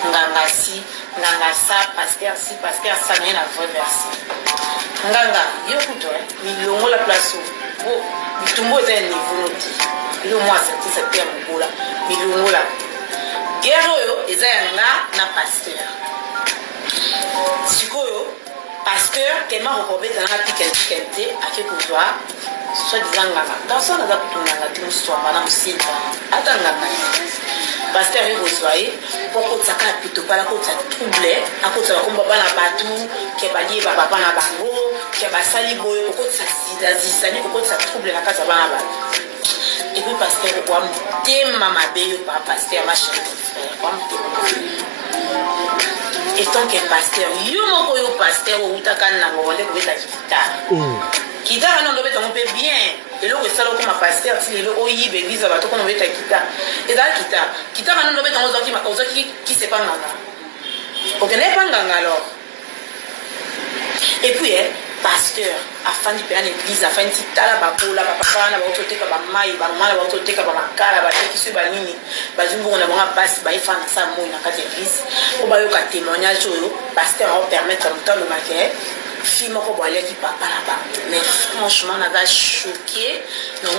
nganga si nganga sa pasteur si pasteur ça n'est la vraie version nganga yo kuto milongo la place où mitumbo est un niveau noti le mois c'est terme bola milongo la guerre yo eza na pasteur sikoyo pasteur tellement recobé dans la piquette akekutwa soit disant nganga personne n'a pu tourner la télé soit madame Sita attends pasteur il reçoit pour que ça capte plutôt pas la côte ça troublé à cause de comme baba na batu qui va lier baba na bango qui va sali boy pour que ça ça ni pour que ça trouble la casa bana batu et puis pasteur quoi thème mama beyo pas pasteur ma chérie frère quoi et tant que pasteur yo moko yo pasteur ou utakana na ngole ko beta kita Kita non doit être bien. Et là, ça comme un pasteur, si le oyi l'église va tout comme kita. Et là, kita non doit être qui sait pas nganga. On connaît pas nganga alors. Et puis pasteur, afin de payer l'église, afin de tala bakola, papa na ba ototeka ba mai, ba mala ba ototeka ba makala, ba teki ba nini, ba zungu na ba basi ba ifana sa mo na kati église. O ba yo ka témoignage oyo, pasteur va permettre en temps le maquet. Fille moko boile qui papa là-bas mais franchement on a choqué non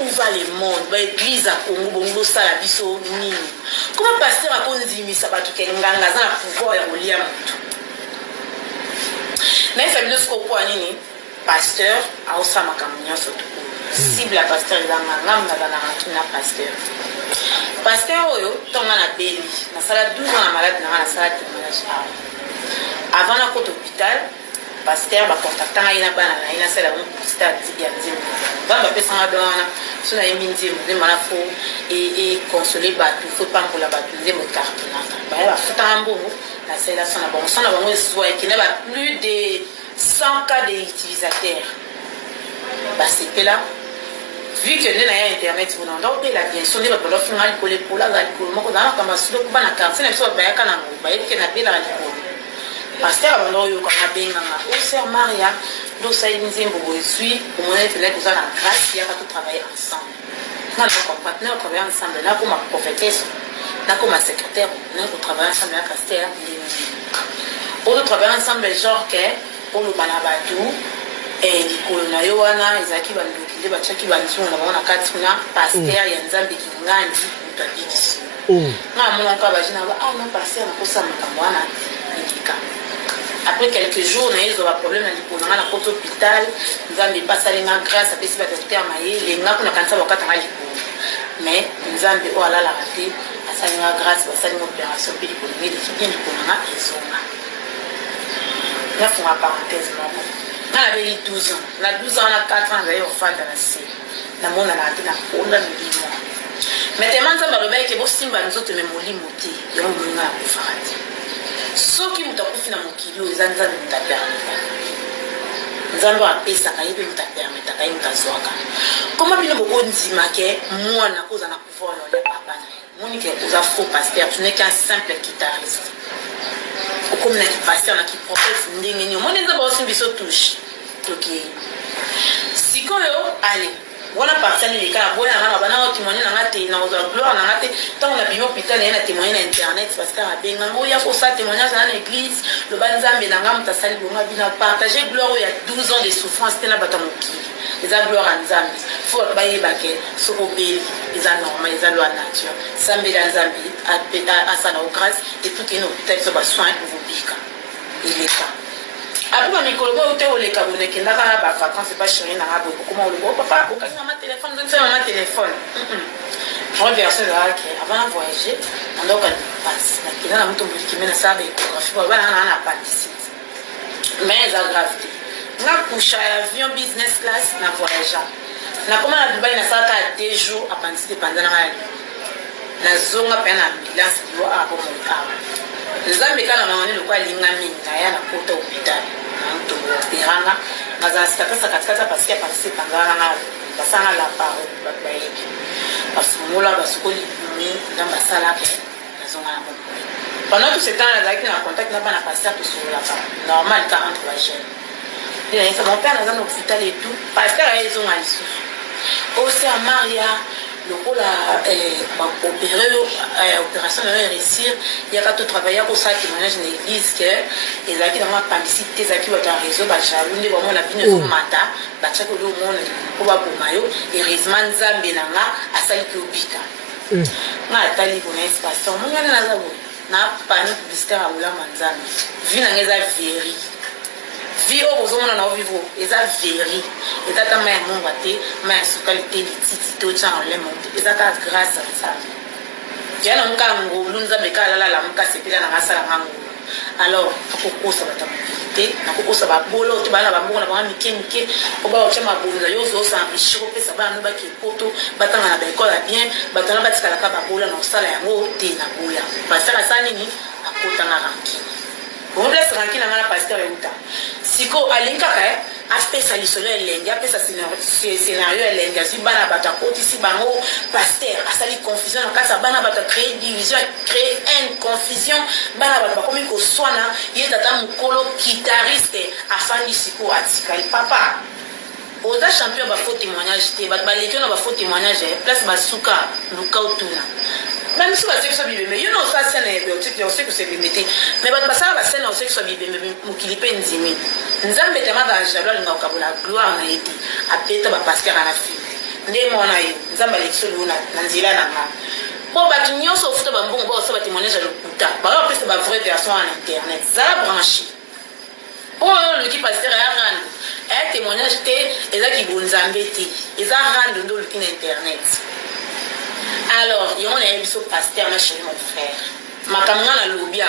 où va le monde ba église à Congo bongo sala biso nini comment pasteur a konzimisa batu ke nganga za na pouvoir ya kolia mutu na ça bino sko kwa nini pasteur a osama kamunya soto cible la pasteur nganga na pasteur oyo tonga na beli na sala 12 ans na malade na sala témoignage avant la côte hôpital pasteur va contacter na bana na ina sala un pasteur ya nzimbo va pesa na bana sona yimindi mala fo et consoler ba tout faut pas pour la ba nzimbo carte na ba futa mbongo na sala sona bango soit qui n'a plus de 100 cas d'utilisateurs bah c'est là vu que nous avons internet vous n'en avez la bien sûr les gens qui font alcool pour la alcool moi quand on a sur le bana carte c'est même soit ba kana ba yeke na bela alcool pasteur abando yo kana benga o sœur Maria do sa nzembo boisui au moins peut-être que ça la grâce il y a tout travailler ensemble na ko partenaire travailler ensemble na comme prophétesse na comme secrétaire na ko travailler ensemble na pasteur on travailler ensemble genre que pour le banabatu et likolo na yo wana ezaki bandokile bachaki banzungu na bana kati na pasteur ya nzambe kingandi mutadisi na mona ka bajina ba non pasteur na kosa makambo wana ikika. Après quelques jours, on a eu un problème dans l'hôpital. Nous avons passé la grâce à des docteurs maillés. Les gens qui ont cancer au Qatar. Mais nous avons eu la raté. À la grâce, à une opération. Puis les équipes de Konanga, ils ont. Là, il faut une parenthèse. On avait 12 ans. On a 12 ans, on a 4 ans, on a eu un enfant dans la série. On a raté la peau, on a eu 10 mois. Mais tellement de temps, que si nous avons même molli moté, il y a un moment à faire. Soki mutakufi na mokili oyo eza nzambe mutapermeta nzambe apesaka ye mpe mutapermetaka ye mutazwaka koma bino bokondima ke mwana koza na pouvoir ya papa na ye moni ke oza faux pasteur tu n'es qu'un simple guitariste okomi na kipasteur na kiprofete ndenge nini omoni nzambe osimbi biso touche tokei sikoyo ale wana parcelle les cas boya na bana témoigner na ngate na oza gloire na ngate tant on a bien hôpital et na témoigner na internet parce que abenga ngoya ko sa témoignage dans l'église le banzambe na ngam ta sali bonga bina partager gloire il y a 12 ans de souffrance tena batamuki les gloire à nzambe faut ba yebake soko be les normal les loi nature sambe la nzambe a sa na grâce et tout est hôpital so ba soin pour vous bika il est ça. Après ma micro go te ole ka bone kenda ka ba vacances pas chérie na rabo comment on le voit papa au kanya ma téléphone donc c'est ma téléphone reverser là que avant de voyager on doit passe na kina na mtu mbili kimena sabe échographie ba na appendicite mais ça gravité nga couche avion business class na voyage na koma na Dubai na sala 2 jours à participer pendant na zonga pe na ambulance yo a ko mo ka nzambe kana maone lokwa linga minga ya na kota hospital na mtu biranga maza sikatasa katikata parce que participer pendant na basanga la parole babayeki basumula basukoli ni dans basala pe na zonga na pendant tout ce temps là avec na contact na bana passer tout sur la part normal ka entre la jeune et mon père dans un hôpital et tout parce que ils ont mal aussi à Maria le coup la opération de réussir il y a tout travailler pour ça témoignage de l'église que ils a qui dans ma publicité ça qui va dans réseau ba jaloux ne vraiment la vie ne mata ba chaque le monde ko ba pour mayo et Rizman Zambe nanga asali kubika na tali ko na espace mon ngana na zabo na pani publicité à ula manzana vie na ngeza veri vie au besoin na vivre eza veri eta ta mère mon baté mais sous qualité de titi to tchan le monde eza ka grâce à ça jana nkango lunza bekala la mka sepela na masala ngango alors kokosa batamite na kokosa ba bolo to bana ba mbona ba mikemike ko ba ocha mabonza yo zo sa mishiko pesa bana ba ki poto batanga na bekola bien batana batikala ka ba bola na sala yango te na bola basala sani ni akota na ranki bon blesse ranki na ngala pasteur yuta siko alinkaka apesa lisolo elengi apesa scénario elengi asi bana bato akotisi bango pasteur asali confusion na kati ya bana bato créer division créer une confusion bana bato bakomi koswana ye tata mokolo guitariste afandi siko atikali papa oza champion bafaux témoignage te bato baleki na bafaux témoignage place basuka luka otuna même si on sait que ça vit mais you know ça c'est on sait que c'est limité mais bah ça va c'est on sait que ça vit mais mukilipe nzimi nzambe tema ba jalo linga okabula gloire na yeti apeta ba pasteur na fi ndé mona yo nzamba lekisolo na nzila na nga po ba tunyoso futa ba mbongo ba so ba témoignage le puta ba ba pesa ba vraie version en internet ça branché oh le qui pasteur ya rando un témoignage te eza ki bonzambe te eza rando ndo le qui internet. Alors, il y a un pasteur, mon frère. Ma camarade a lobby.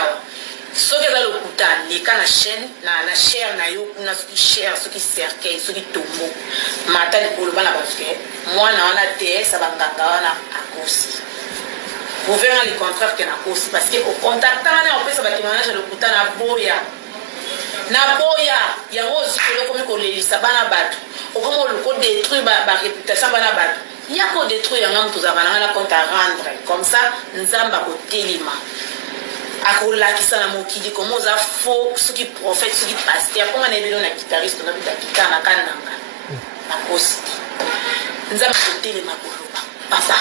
Ce qui est le couteau, les cas na chaîne, na chair, na yo, na ce qui chair, ce qui cercueil, ce qui tombeau. Mata de Koloba na basket. Moi, na on a DS, ça va ganga na akosi. Vous verrez le contraire que na akosi parce que au contact, on peut se témoignage le couteau na boya. Na boya, il y a rose que le comme les sabana bat. Au comment le code détruit ba réputation bana bat. Il y a qu'on détruit un homme, tout ça, on a compte à rendre. Comme ça, nous avons un télima. À cause là, qui s'en a moqué, comment ça faux, ce qui prophète, ce qui passe. Et après, on a vu un guitariste, on a vu un guitare, on a kananga. Na cause. Nous avons un télima pour le papa.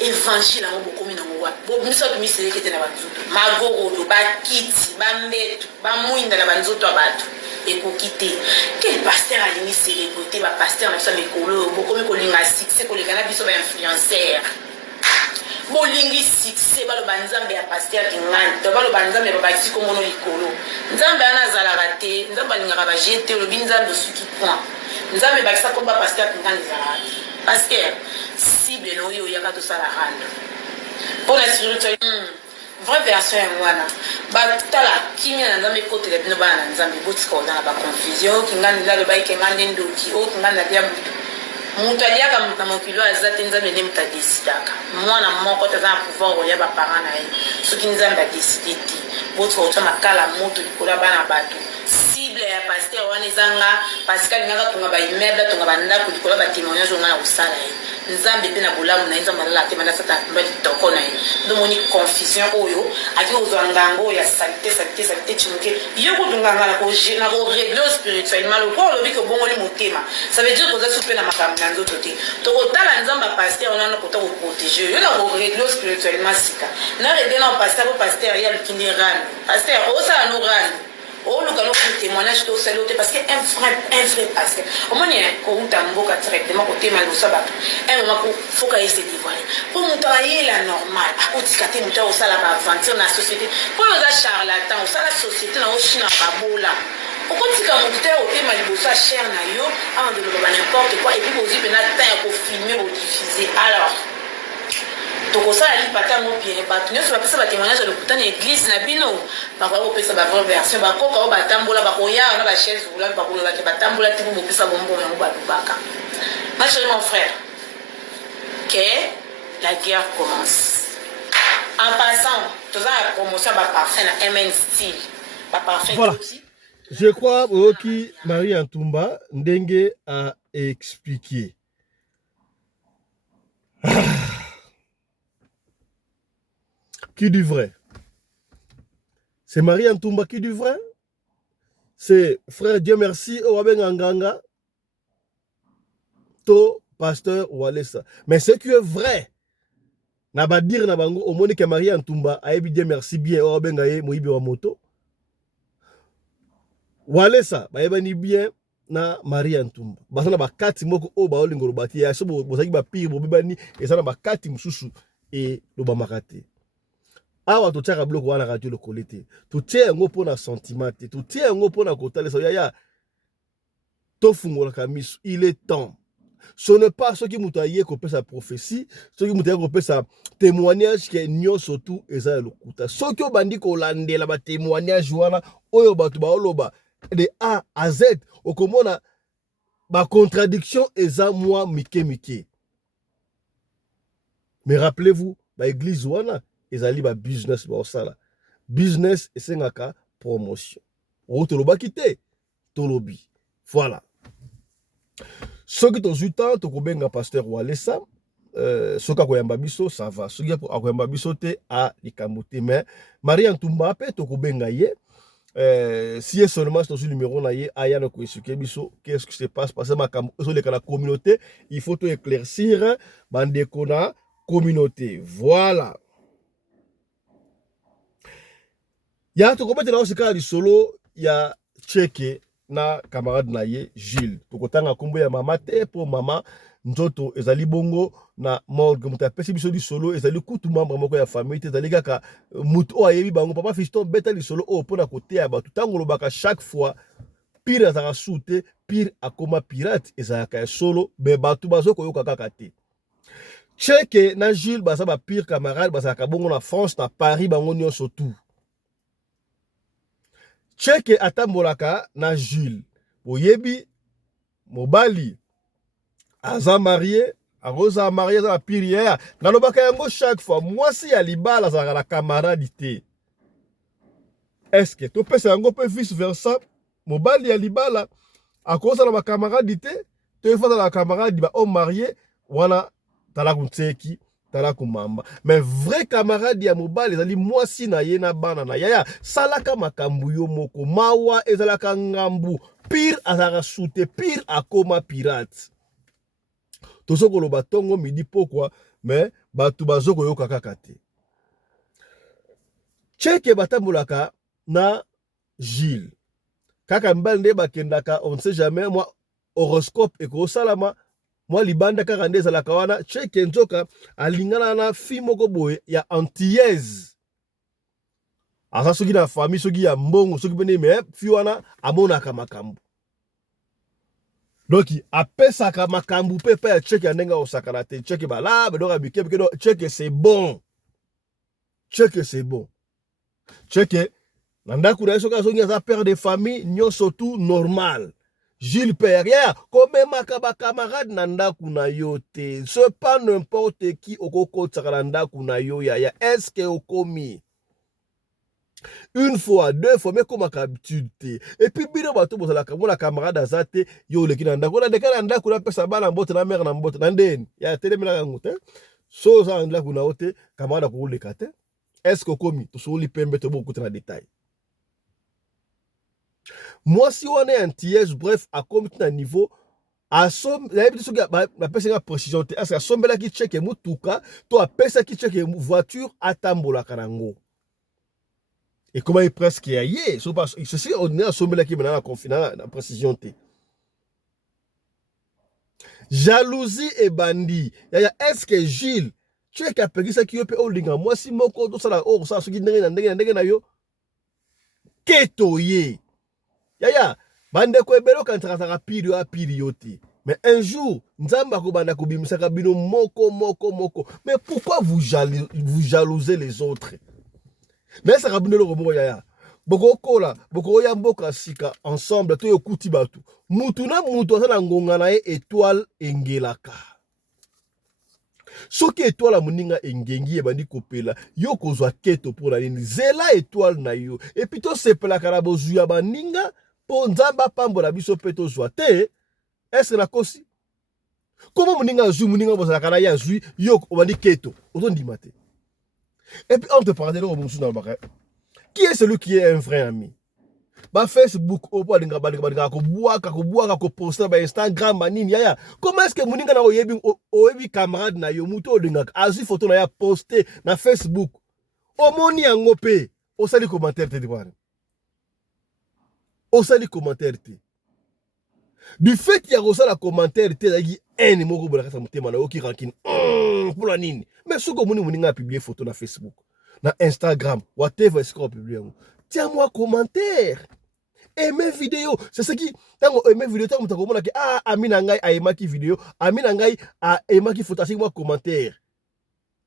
Évangile, on a beaucoup mis dans le roi. Bon, nous sommes mis sur les quêtes de la banzoto. Magoro, ba kiti, ba mbetu, ba mouinda la banzoto à batu. Et pour quitter quel pasteur a limité célébrité ba pasteur na ça mekolo beaucoup me kolinga succès ko le kana biso ba influenceur bolingi succès ba lo banzambe ya pasteur kingani to ba lo banzambe ba baki ko mono likolo nzambe ana zala raté nzambe linga ba jeter le binzambe suki point nzambe ba kisa ko ba pasteur kingani zala parce que cible no yo ya ka to sala rando pour la spiritualité vraie version ya mwana batala kimia na nzambe kote la bino bana na nzambe botika na ba confusion kingani la lo ba ikengande ndoki o kingani na dia mutu aliaka na mokilo azate nzambe nde mutu adesidaka mwana moko taza na pouvoir ya baparent na ye soki nzambe adeside te botika otya makala moto likolo ya bana bato cible ya pasteur wana ezanga parce que alingaka tonga baimmeuble atonga bandako likolo ya batémoignage onga na kosala ye nzambe mpe na bolamu na ye nzambe alala te manda sata mba litoko na ye ndomoni confusion oyo aki kozwa ngango ya salite timoke yo kodunganga na koregle spirituellement lopo olobi kobongoli motema ça veut dire koza supe na makambo na nzoto te tokotala nzambe pasteur onana kota koprotege yo na koregle spirituellement sika na regle na pasteur po pasteur ya lukinde rano pasteur osala no rano oh le galop de témoignage tout seul parce que un vrai parce que au moins quand on t'amboka directement côté mal au sabat un moment faut qu'il se dévoile pour nous travailler la normale à otikate muta au sala ba aventure na société pour les charlatans au sala société na oshina babola au kotika muta au tema liboso cher na yo avant de le n'importe quoi et puis vous y na temps pour filmer ou diffuser alors tokosala lipata yango bien bato nyonso bapesa batémoignage ya lokuta na église na bino bakoya kopesa bavrai version bakoka oyo batambola bakoya na bachaise roulante bakolobaki batambola te bopesa bombomo yango balobaka. Ma chérie mon frère, que la guerre commence. En passant, tu as la promotion de parfum à MN Style. Voilà. Je crois que Marie Antumba Ndenge a expliqué. Qui dit vrai? C'est Marie Antumba qui dit vrai? C'est frère Dieu merci Nganga to pasteur Walesa. Mais ce qui est vrai, na ba dire na bango au monde que Marie Antumba a Dieu merci bien Obengaye Moibi wa moto. Walesa ba yebani bien na Marie Antumba. Basana ba kati moko o ba olingoro bati ya so bozaki ba pire bobibani esana ba kati mususu e lo ba makate. Awa to tchaka bloko wana radio le kolete. To tie ngo pona sentiment, to tie ngo pona kotale so ya to fungola kamisu, il est temps. Ce n'est pas ce qui m'a dit que sa prophétie, ce qui m'a dit que sa témoignage qui est nyo surtout eza lokuta. Ce qui bandi ko lande la ba témoignage wana oyo batu ba oloba de A à Z okomona ba contradiction eza moi mike. Mais rappelez-vous, ba église wana ezali ba business ba osala. Business esengaka promotion. O toloba kite tolobi. Voilà. Ce qui est temps, tu as pasteur Walesa, ce qui est biso, ça va. Ce qui est biso, te a likamuté. Mais Marie Antumba, tu as si seulement sur le numéro, qu'est-ce qui se passe? Parce que la communauté, il faut tout éclaircir. Bandekona, communauté. Voilà. Il y a tout comme ce cas du solo, il y a checké. Na camarade na ye Gilles tokotanga kombo ya mama te po mama nzoto ezali bongo na morgue muta pesi biso di solo ezali kutu membre moko ya famille te ezali kaka mutu o ayebi bango papa fiston beta li solo o pona kote ya batu tango lobaka chaque fois pire azaka soute pire akoma pirate ezalaka ya solo be batu bazo koyoka kaka te cheke na Gilles baza ba pire camarade bazaka bongo na France na Paris bango nyonso tout. Cheke atambolaka na Jules. Boyebi, mobali, aza marié, aza marié, aza pirière. Nalobaka yango chaque fois, moi si ya libala aza la camaradité. Est-ce que tu peux yango pe vice versa? Mobali ya libala, a cause de la camaradité, tu fais la camarade ba homme marié, wana talakunteki. Mais vrai camarade ya mobali ezali mwasi na ye na bana na yaya salaka makambu yo moko mawa ezalaka ngambu pire azaka soute pire akoma pirate tosoko lo batongo midi pokwa mais batu bazoko yoka kaka te cheke batambolaka na Gilles kaka mbande bakendaka on ne sait jamais moi horoscope eko salama. Moi, libanda kaka ndeza la kawana, cheke nzoka, alingana na fi moko boye ya antillaise. Asa soki na famille, soki ya mbongo, soki pene me, fi wana, amonaka makambu. Donc, apesaka makambu pepe ya cheke andenga osakana te, cheke ba la, bedoka bike, cheke c'est bon. Cheke c'est bon. Cheke, nandaku na soka soki asa père de famille, nyon surtout normal. Gilles Perrière, comme ma camarade nanda kuna yote. C'est pas n'importe qui okoko tsakalanda kuna yo ya. Est-ce que okomi? Une fois, deux fois, mais comme habitude. Et puis, bino bato bozala kamona camarade azate yo leki nanda. Kuna deka nanda kuna pesa bana mbote na mère na mbote nandeni. Ya tele mina ngote. So za nanda kuna ote camarade ko lekate. Est-ce que okomi? To so li pembe to beaucoup na détail. Moi, si on est anti-yes, bref, à combien de niveau, à somme, la personne a précision, est-ce que à somme là qui check et moutouka, toi, personne qui check et voiture à tambola kanango. Et comment il presque y a yé, ceci, on est à somme là qui m'a confiné la précision. Jalousie et bandit. Est-ce que Gilles, tu es capable de ça qui peut holding moi, si mon compte, ça là, oh, ça, ce qui n'est pas yo, ketoye. Yaya, bande ko ebelo kan trakataka piri yote. Mais un jour, Nzamba kobanda kobimisaka bino moko. Mais pourquoi vous jalousez les autres? Mais ça rabine le robo yaya. Boko kola, boko ya mboka sika ensemble to yokuti batu. Mutu na mutu asala ngonga na ye étoile engelaka. Soki étoile muninga engengi ebandi kopela, yo kozwa keto pour la nini. Zela étoile na yo. Et puis to sepela kala bozuya baninga po Nzamba pambola biso peto zwa te. Est-ce la kosi? Comment muninga zu muninga bozala kana ya zu yo obandi keto. Ozo ndimate. Et puis on te parle de l'homme dans le bac. Qui est celui qui est un vrai ami? Ba Facebook, au point de ko poster ba Instagram manini yaya. Comment est-ce que muninga na oyebi camarade na yo muto odinga azu photo na ya poster na Facebook? Omoni yango pe, osali commentaire te dibana. Osali commentaire te. Du fait qu'il y a reçu la commentaire te dagi ene moko bola kasa mutema na oki rankin. Pour la nini. Mais ce que muninga a publié photo na Facebook, na Instagram, whatever est-ce qu'on publie. Tiens-moi commentaire. Aimez vidéo. C'est ce qui, tant que aimez vidéo, tant que vous avez ah, Amina Ngai a aimé qui vidéo, Amina Ngai a aimé qui photo, c'est moi commentaire.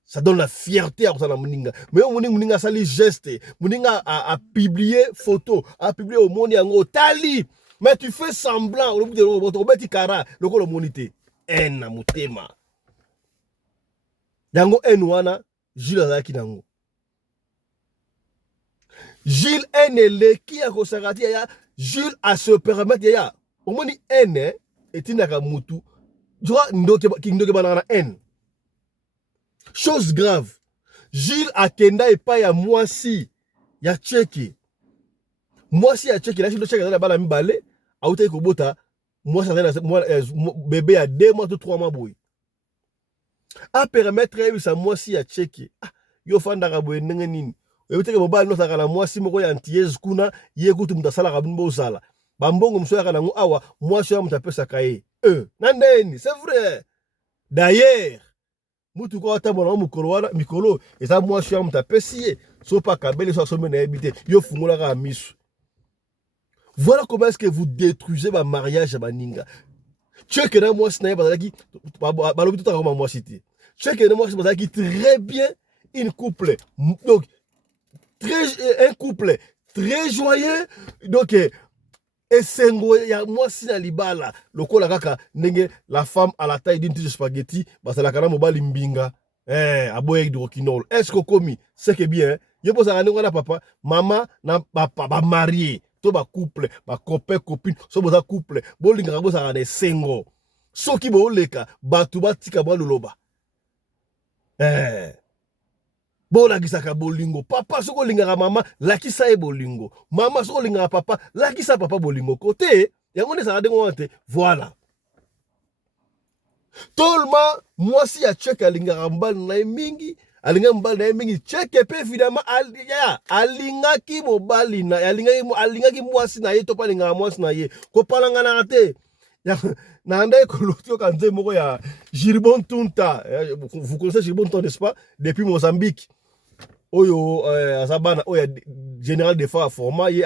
Ça donne la fierté à ça, Mouninga. Mais Mouninga, ça les gestes. Mouninga a publié photo, a publié au monde en tali. Mais tu fais semblant, au bout de l'autre, tu cara, le col monité. En na mutema. Yango enwana, Gilles Azaki nango. Gilles N qui a consacré ya Gilles a se permettre ya au moins N et inaka mutu droit ndoke banana N. Chose grave, Gilles a kenda et pas ya mwasi ya cheki. Mwasi ya cheki la cheki cheki na bala mibale a uta ko bota mwasi na bébé a 2 mois ou 3 mois boy. A permettre sa mwasi ya cheki. Yo fanda ka boy ndenge nini. Ebiteke mobali no saka na mwasi moko ya antiez kuna ye kutu mutasala kabimbo sala bambongo mso yaka nango awa mwasi ya mutapesa kaye nandeni c'est vrai. D'ailleurs mutu ko atamona mukolo wana mikolo eza mwasi ya mutapesi ye so pa kabele so asome na ebite yo fungola ka misu. Voilà comment est-ce que vous détruisez ma mariage ba ninga. Check na mwasi na ye bazalaki balobi tout akoma mwasi te. Check na mwasi bazalaki très bien une couple. Donc un couple très joyeux. Donc et sengo ya mwasi na libala lokola kaka ndenge la femme à la taille d'une tige spaghetti basala kana mobali mbinga aboye de roquinol. Est-ce que komi c'est que bien yo posa ndenge na papa maman na papa ba marié to ba couple ba copain copine so boza couple bolinga bosa na sengo soki bo leka batu batika ba loloba Bola gisaka bolingo. Papa soko lingaka mama, lakisa e bolingo. Mama soko lingaka papa, lakisa papa bolingo. Côté, yango ne sa dengo wante. Voilà. Tolma, moi si a check alingaka mbal na mingi, alinga mbal na mingi, check pe évidemment alinga ki mobali na, alinga ki mwasi na ye, topa lingaka mwasi na ye. Ko palanga na te. Na anda ekolotio kanze moko ya Gilbon Tunta. Vous connaissez Gilbon Tunta, n'est-ce pas? Depuis Mozambique. Oyo azabana oya général de fa format ye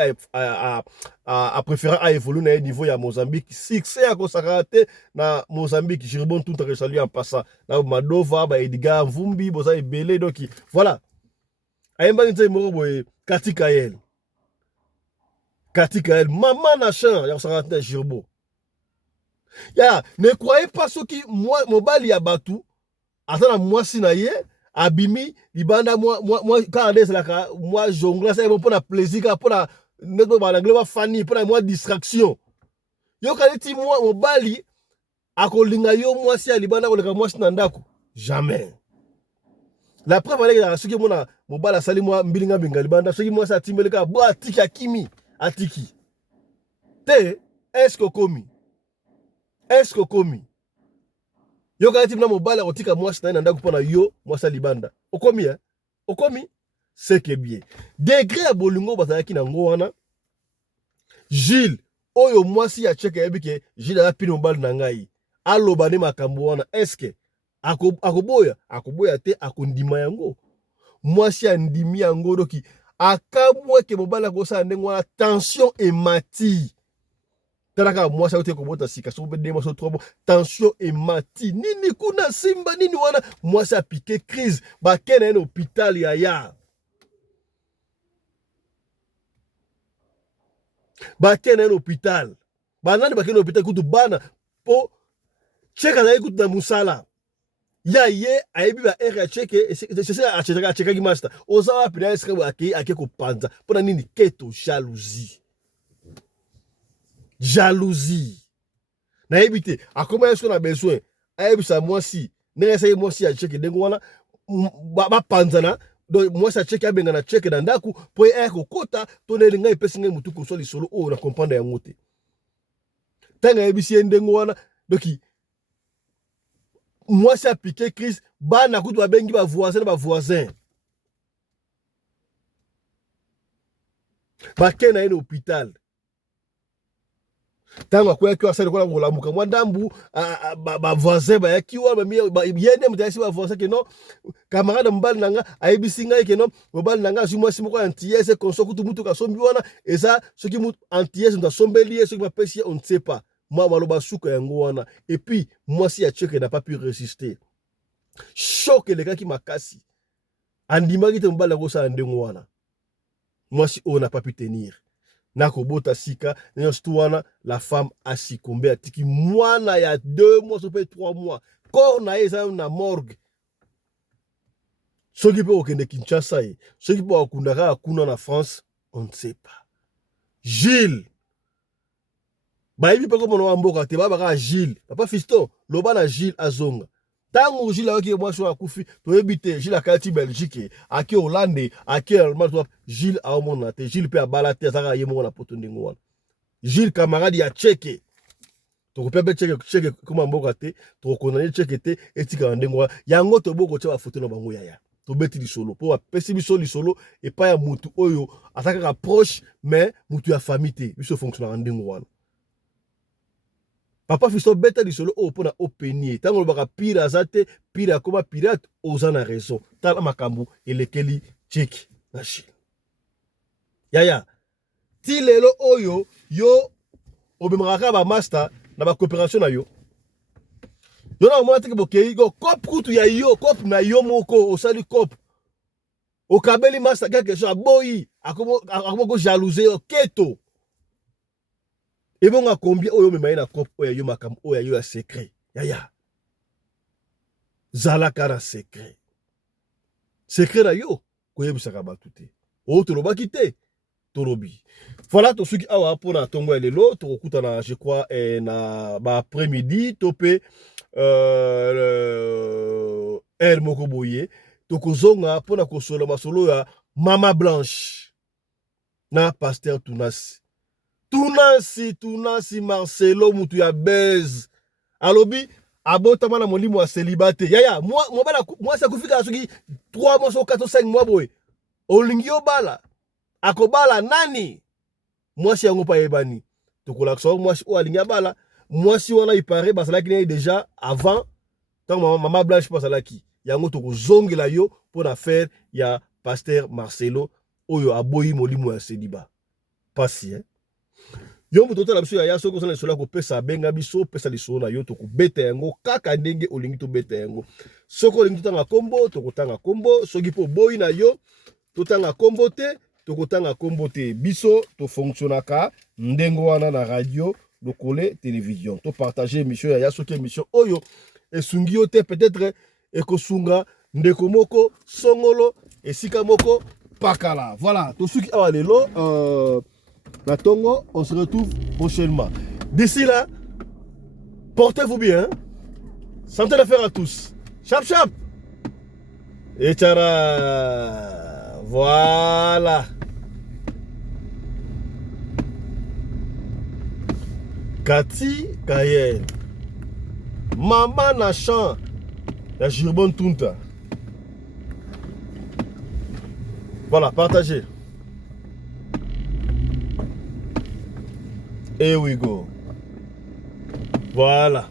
a préféré à évoluer na niveau ya Mozambique. Succès à consacré na Mozambique. Gilbon Tunta que salut en passant. Na Madova ba Edgar Vumbi boza ebele donc voilà. Ayemba nze moko boye Katikael. Katikael maman na chan ya consacré Gilbon. Ya, ne croyez pas ce qui moi mobile ya batu atana mwasi na ye abimi libanda moi quand c'est là moi jongle ça pour na plaisir pour na notre balangle wa fani pour na moi distraction yo kaleti moi mobile akolinga yo mwasi ya libanda ko leka mwasi na ndako jamais. La preuve avec la soki mona mobile asali moi mbilinga binga libanda soki moi sa timbeleka bo atiki akimi atiki te est-ce que komi est-ce que komi yo kati na mobala kotika mwasi na ndako pona yo mwasa libanda okomi okomi c'est que bien degré ya bolingo bazalaki na ngo wana Gilles oyo mwasi ya cheka yebike Gilles a pino mobali na ngai aloba ne makambo wana est-ce que akoboya te akondima yango mwasi ya ndimi yango doki akamwe ke mobala ko sa ndengo tension et mati talaka mwasi ayote kobota sika so bede maso 3 mois tension emati nini kuna simba nini wana mwasi apike crise bakene na hôpital ya bakene na hôpital banani bakene na hôpital kutu bana po cheka na ekutu na musala ya ye ayebi ba ere cheke c'est a cheka ki master oza wapi na eska ake kopanza pona nini keto jalousie na yebite akoma yeso na besoin ayebisa mwasi ndenge esa mwasi ya cheke dengo wana ba panzana donc mwasi ya cheke abenga na cheke na ndaku po eko kota to ne ngai pesi ngai mutu ko so lisolo o na comprendre ya ngote tanga yebisi ndengo wana donc mwasi a piqué crise bana kutu babengi ba voisin bakena ene hôpital tango kwa kwa sala kwa ngolamuka mwandambu ba voisin ba yakiwa ba yende mutasi ba voisin que non camarade mbali nanga ayebisi ngai que non mbali nanga simo simo kwa antiese konso kutu mutu ka sombi wana eza soki mutu antiese nda sombeli soki ba pesi on ne sait pas moi maloba suka yango wana et puis moi si ya cheke n'a pas pu résister choc les gars qui makasi andimaki te mbali ko sa ndengo wana moi si on n'a pas pu tenir nako bota sika wana la femme a succombé a tiki mwana ya 2 mois ou peut 3 mois corps na eza na morgue soki pe okende Kinshasa soki pe okundaka kuna na France on ne sait pas Gilles bayibi pe komo na mboka te baba Gilles papa Fiston loba na Gilles azonga tango Gilles ayoki mwasi wa kufi to ebite Gilles akati Belgique aki Hollande aki Allemagne Gilles aomona te Gilles pe abala te azaka yemo na poto ndingo wana Gilles camarade ya cheke to pepe cheke koma mboka te to konani cheke te etika ndingo yango to boko cha foto na bango yaya to beti lisolo po apesi biso lisolo e pa ya mutu oyo ataka proche mais mutu ya famille te biso fonctionne ndingo wana papa Fiston beta lisolo o pona openie tango baka pire azate pire akoma pirate ozana raison tala makambu elekeli cheki na Chine yaya ti lelo oyo yo obemaka ba master na ba coopération na yo na mo atike bokei go cop kutu ya yo cop na yo moko osali cop okabeli master quelque chose aboyi akomo ko jalouser keto et bon à combien oyo memaye na cop oyo yo makam oyo yo ya secret yaya zalaka na secret na yo koyebisaka batu te o tolobaki te tolobi voilà to suki awa pona tongo lelo to kokutana je crois na ba après-midi topé air moko boye to kozonga pona kosola masolo ya Mama Blanche na pasteur Tunasi Marcelo mutu ya base alobi abotama na molimo wa célibataire yaya moi ça kufika soki 3 mois ou 4 ou 5 mois boy olingi obala akobala nani moi si yango pa yebani to kolakso moi si o alingi abala moi si wana ipare basalaki ne déjà avant tant Mama Blanche basalaki yango to kozongela yo pour la faire ya pasteur Marcelo oyo aboyi molimo ya célibat pasi yo mutoto la biso ya soko sala sola ko pesa benga biso pesa liso na yo to ko beta yango kaka ndenge olingi to beta yango soko olingi tanga kombo to kotanga kombo soki po boyi na yo to tanga kombo te to kotanga kombo te biso to fonctionnaka ndengo wana na radio lokole télévision to partager émission ya soki émission oyo esungi yo te peut-être ekosunga ndeko moko songolo esika moko pakala voilà to suki awa lelo la Tongo, on se retrouve prochainement. D'ici là, portez-vous bien. Santé d'affaires à tous. Chap chap. Et tchara. Voilà. Cathy Kayel. Maman Nachan. La Girbonne Tunta. Voilà, partagez. Here we go. Voilà.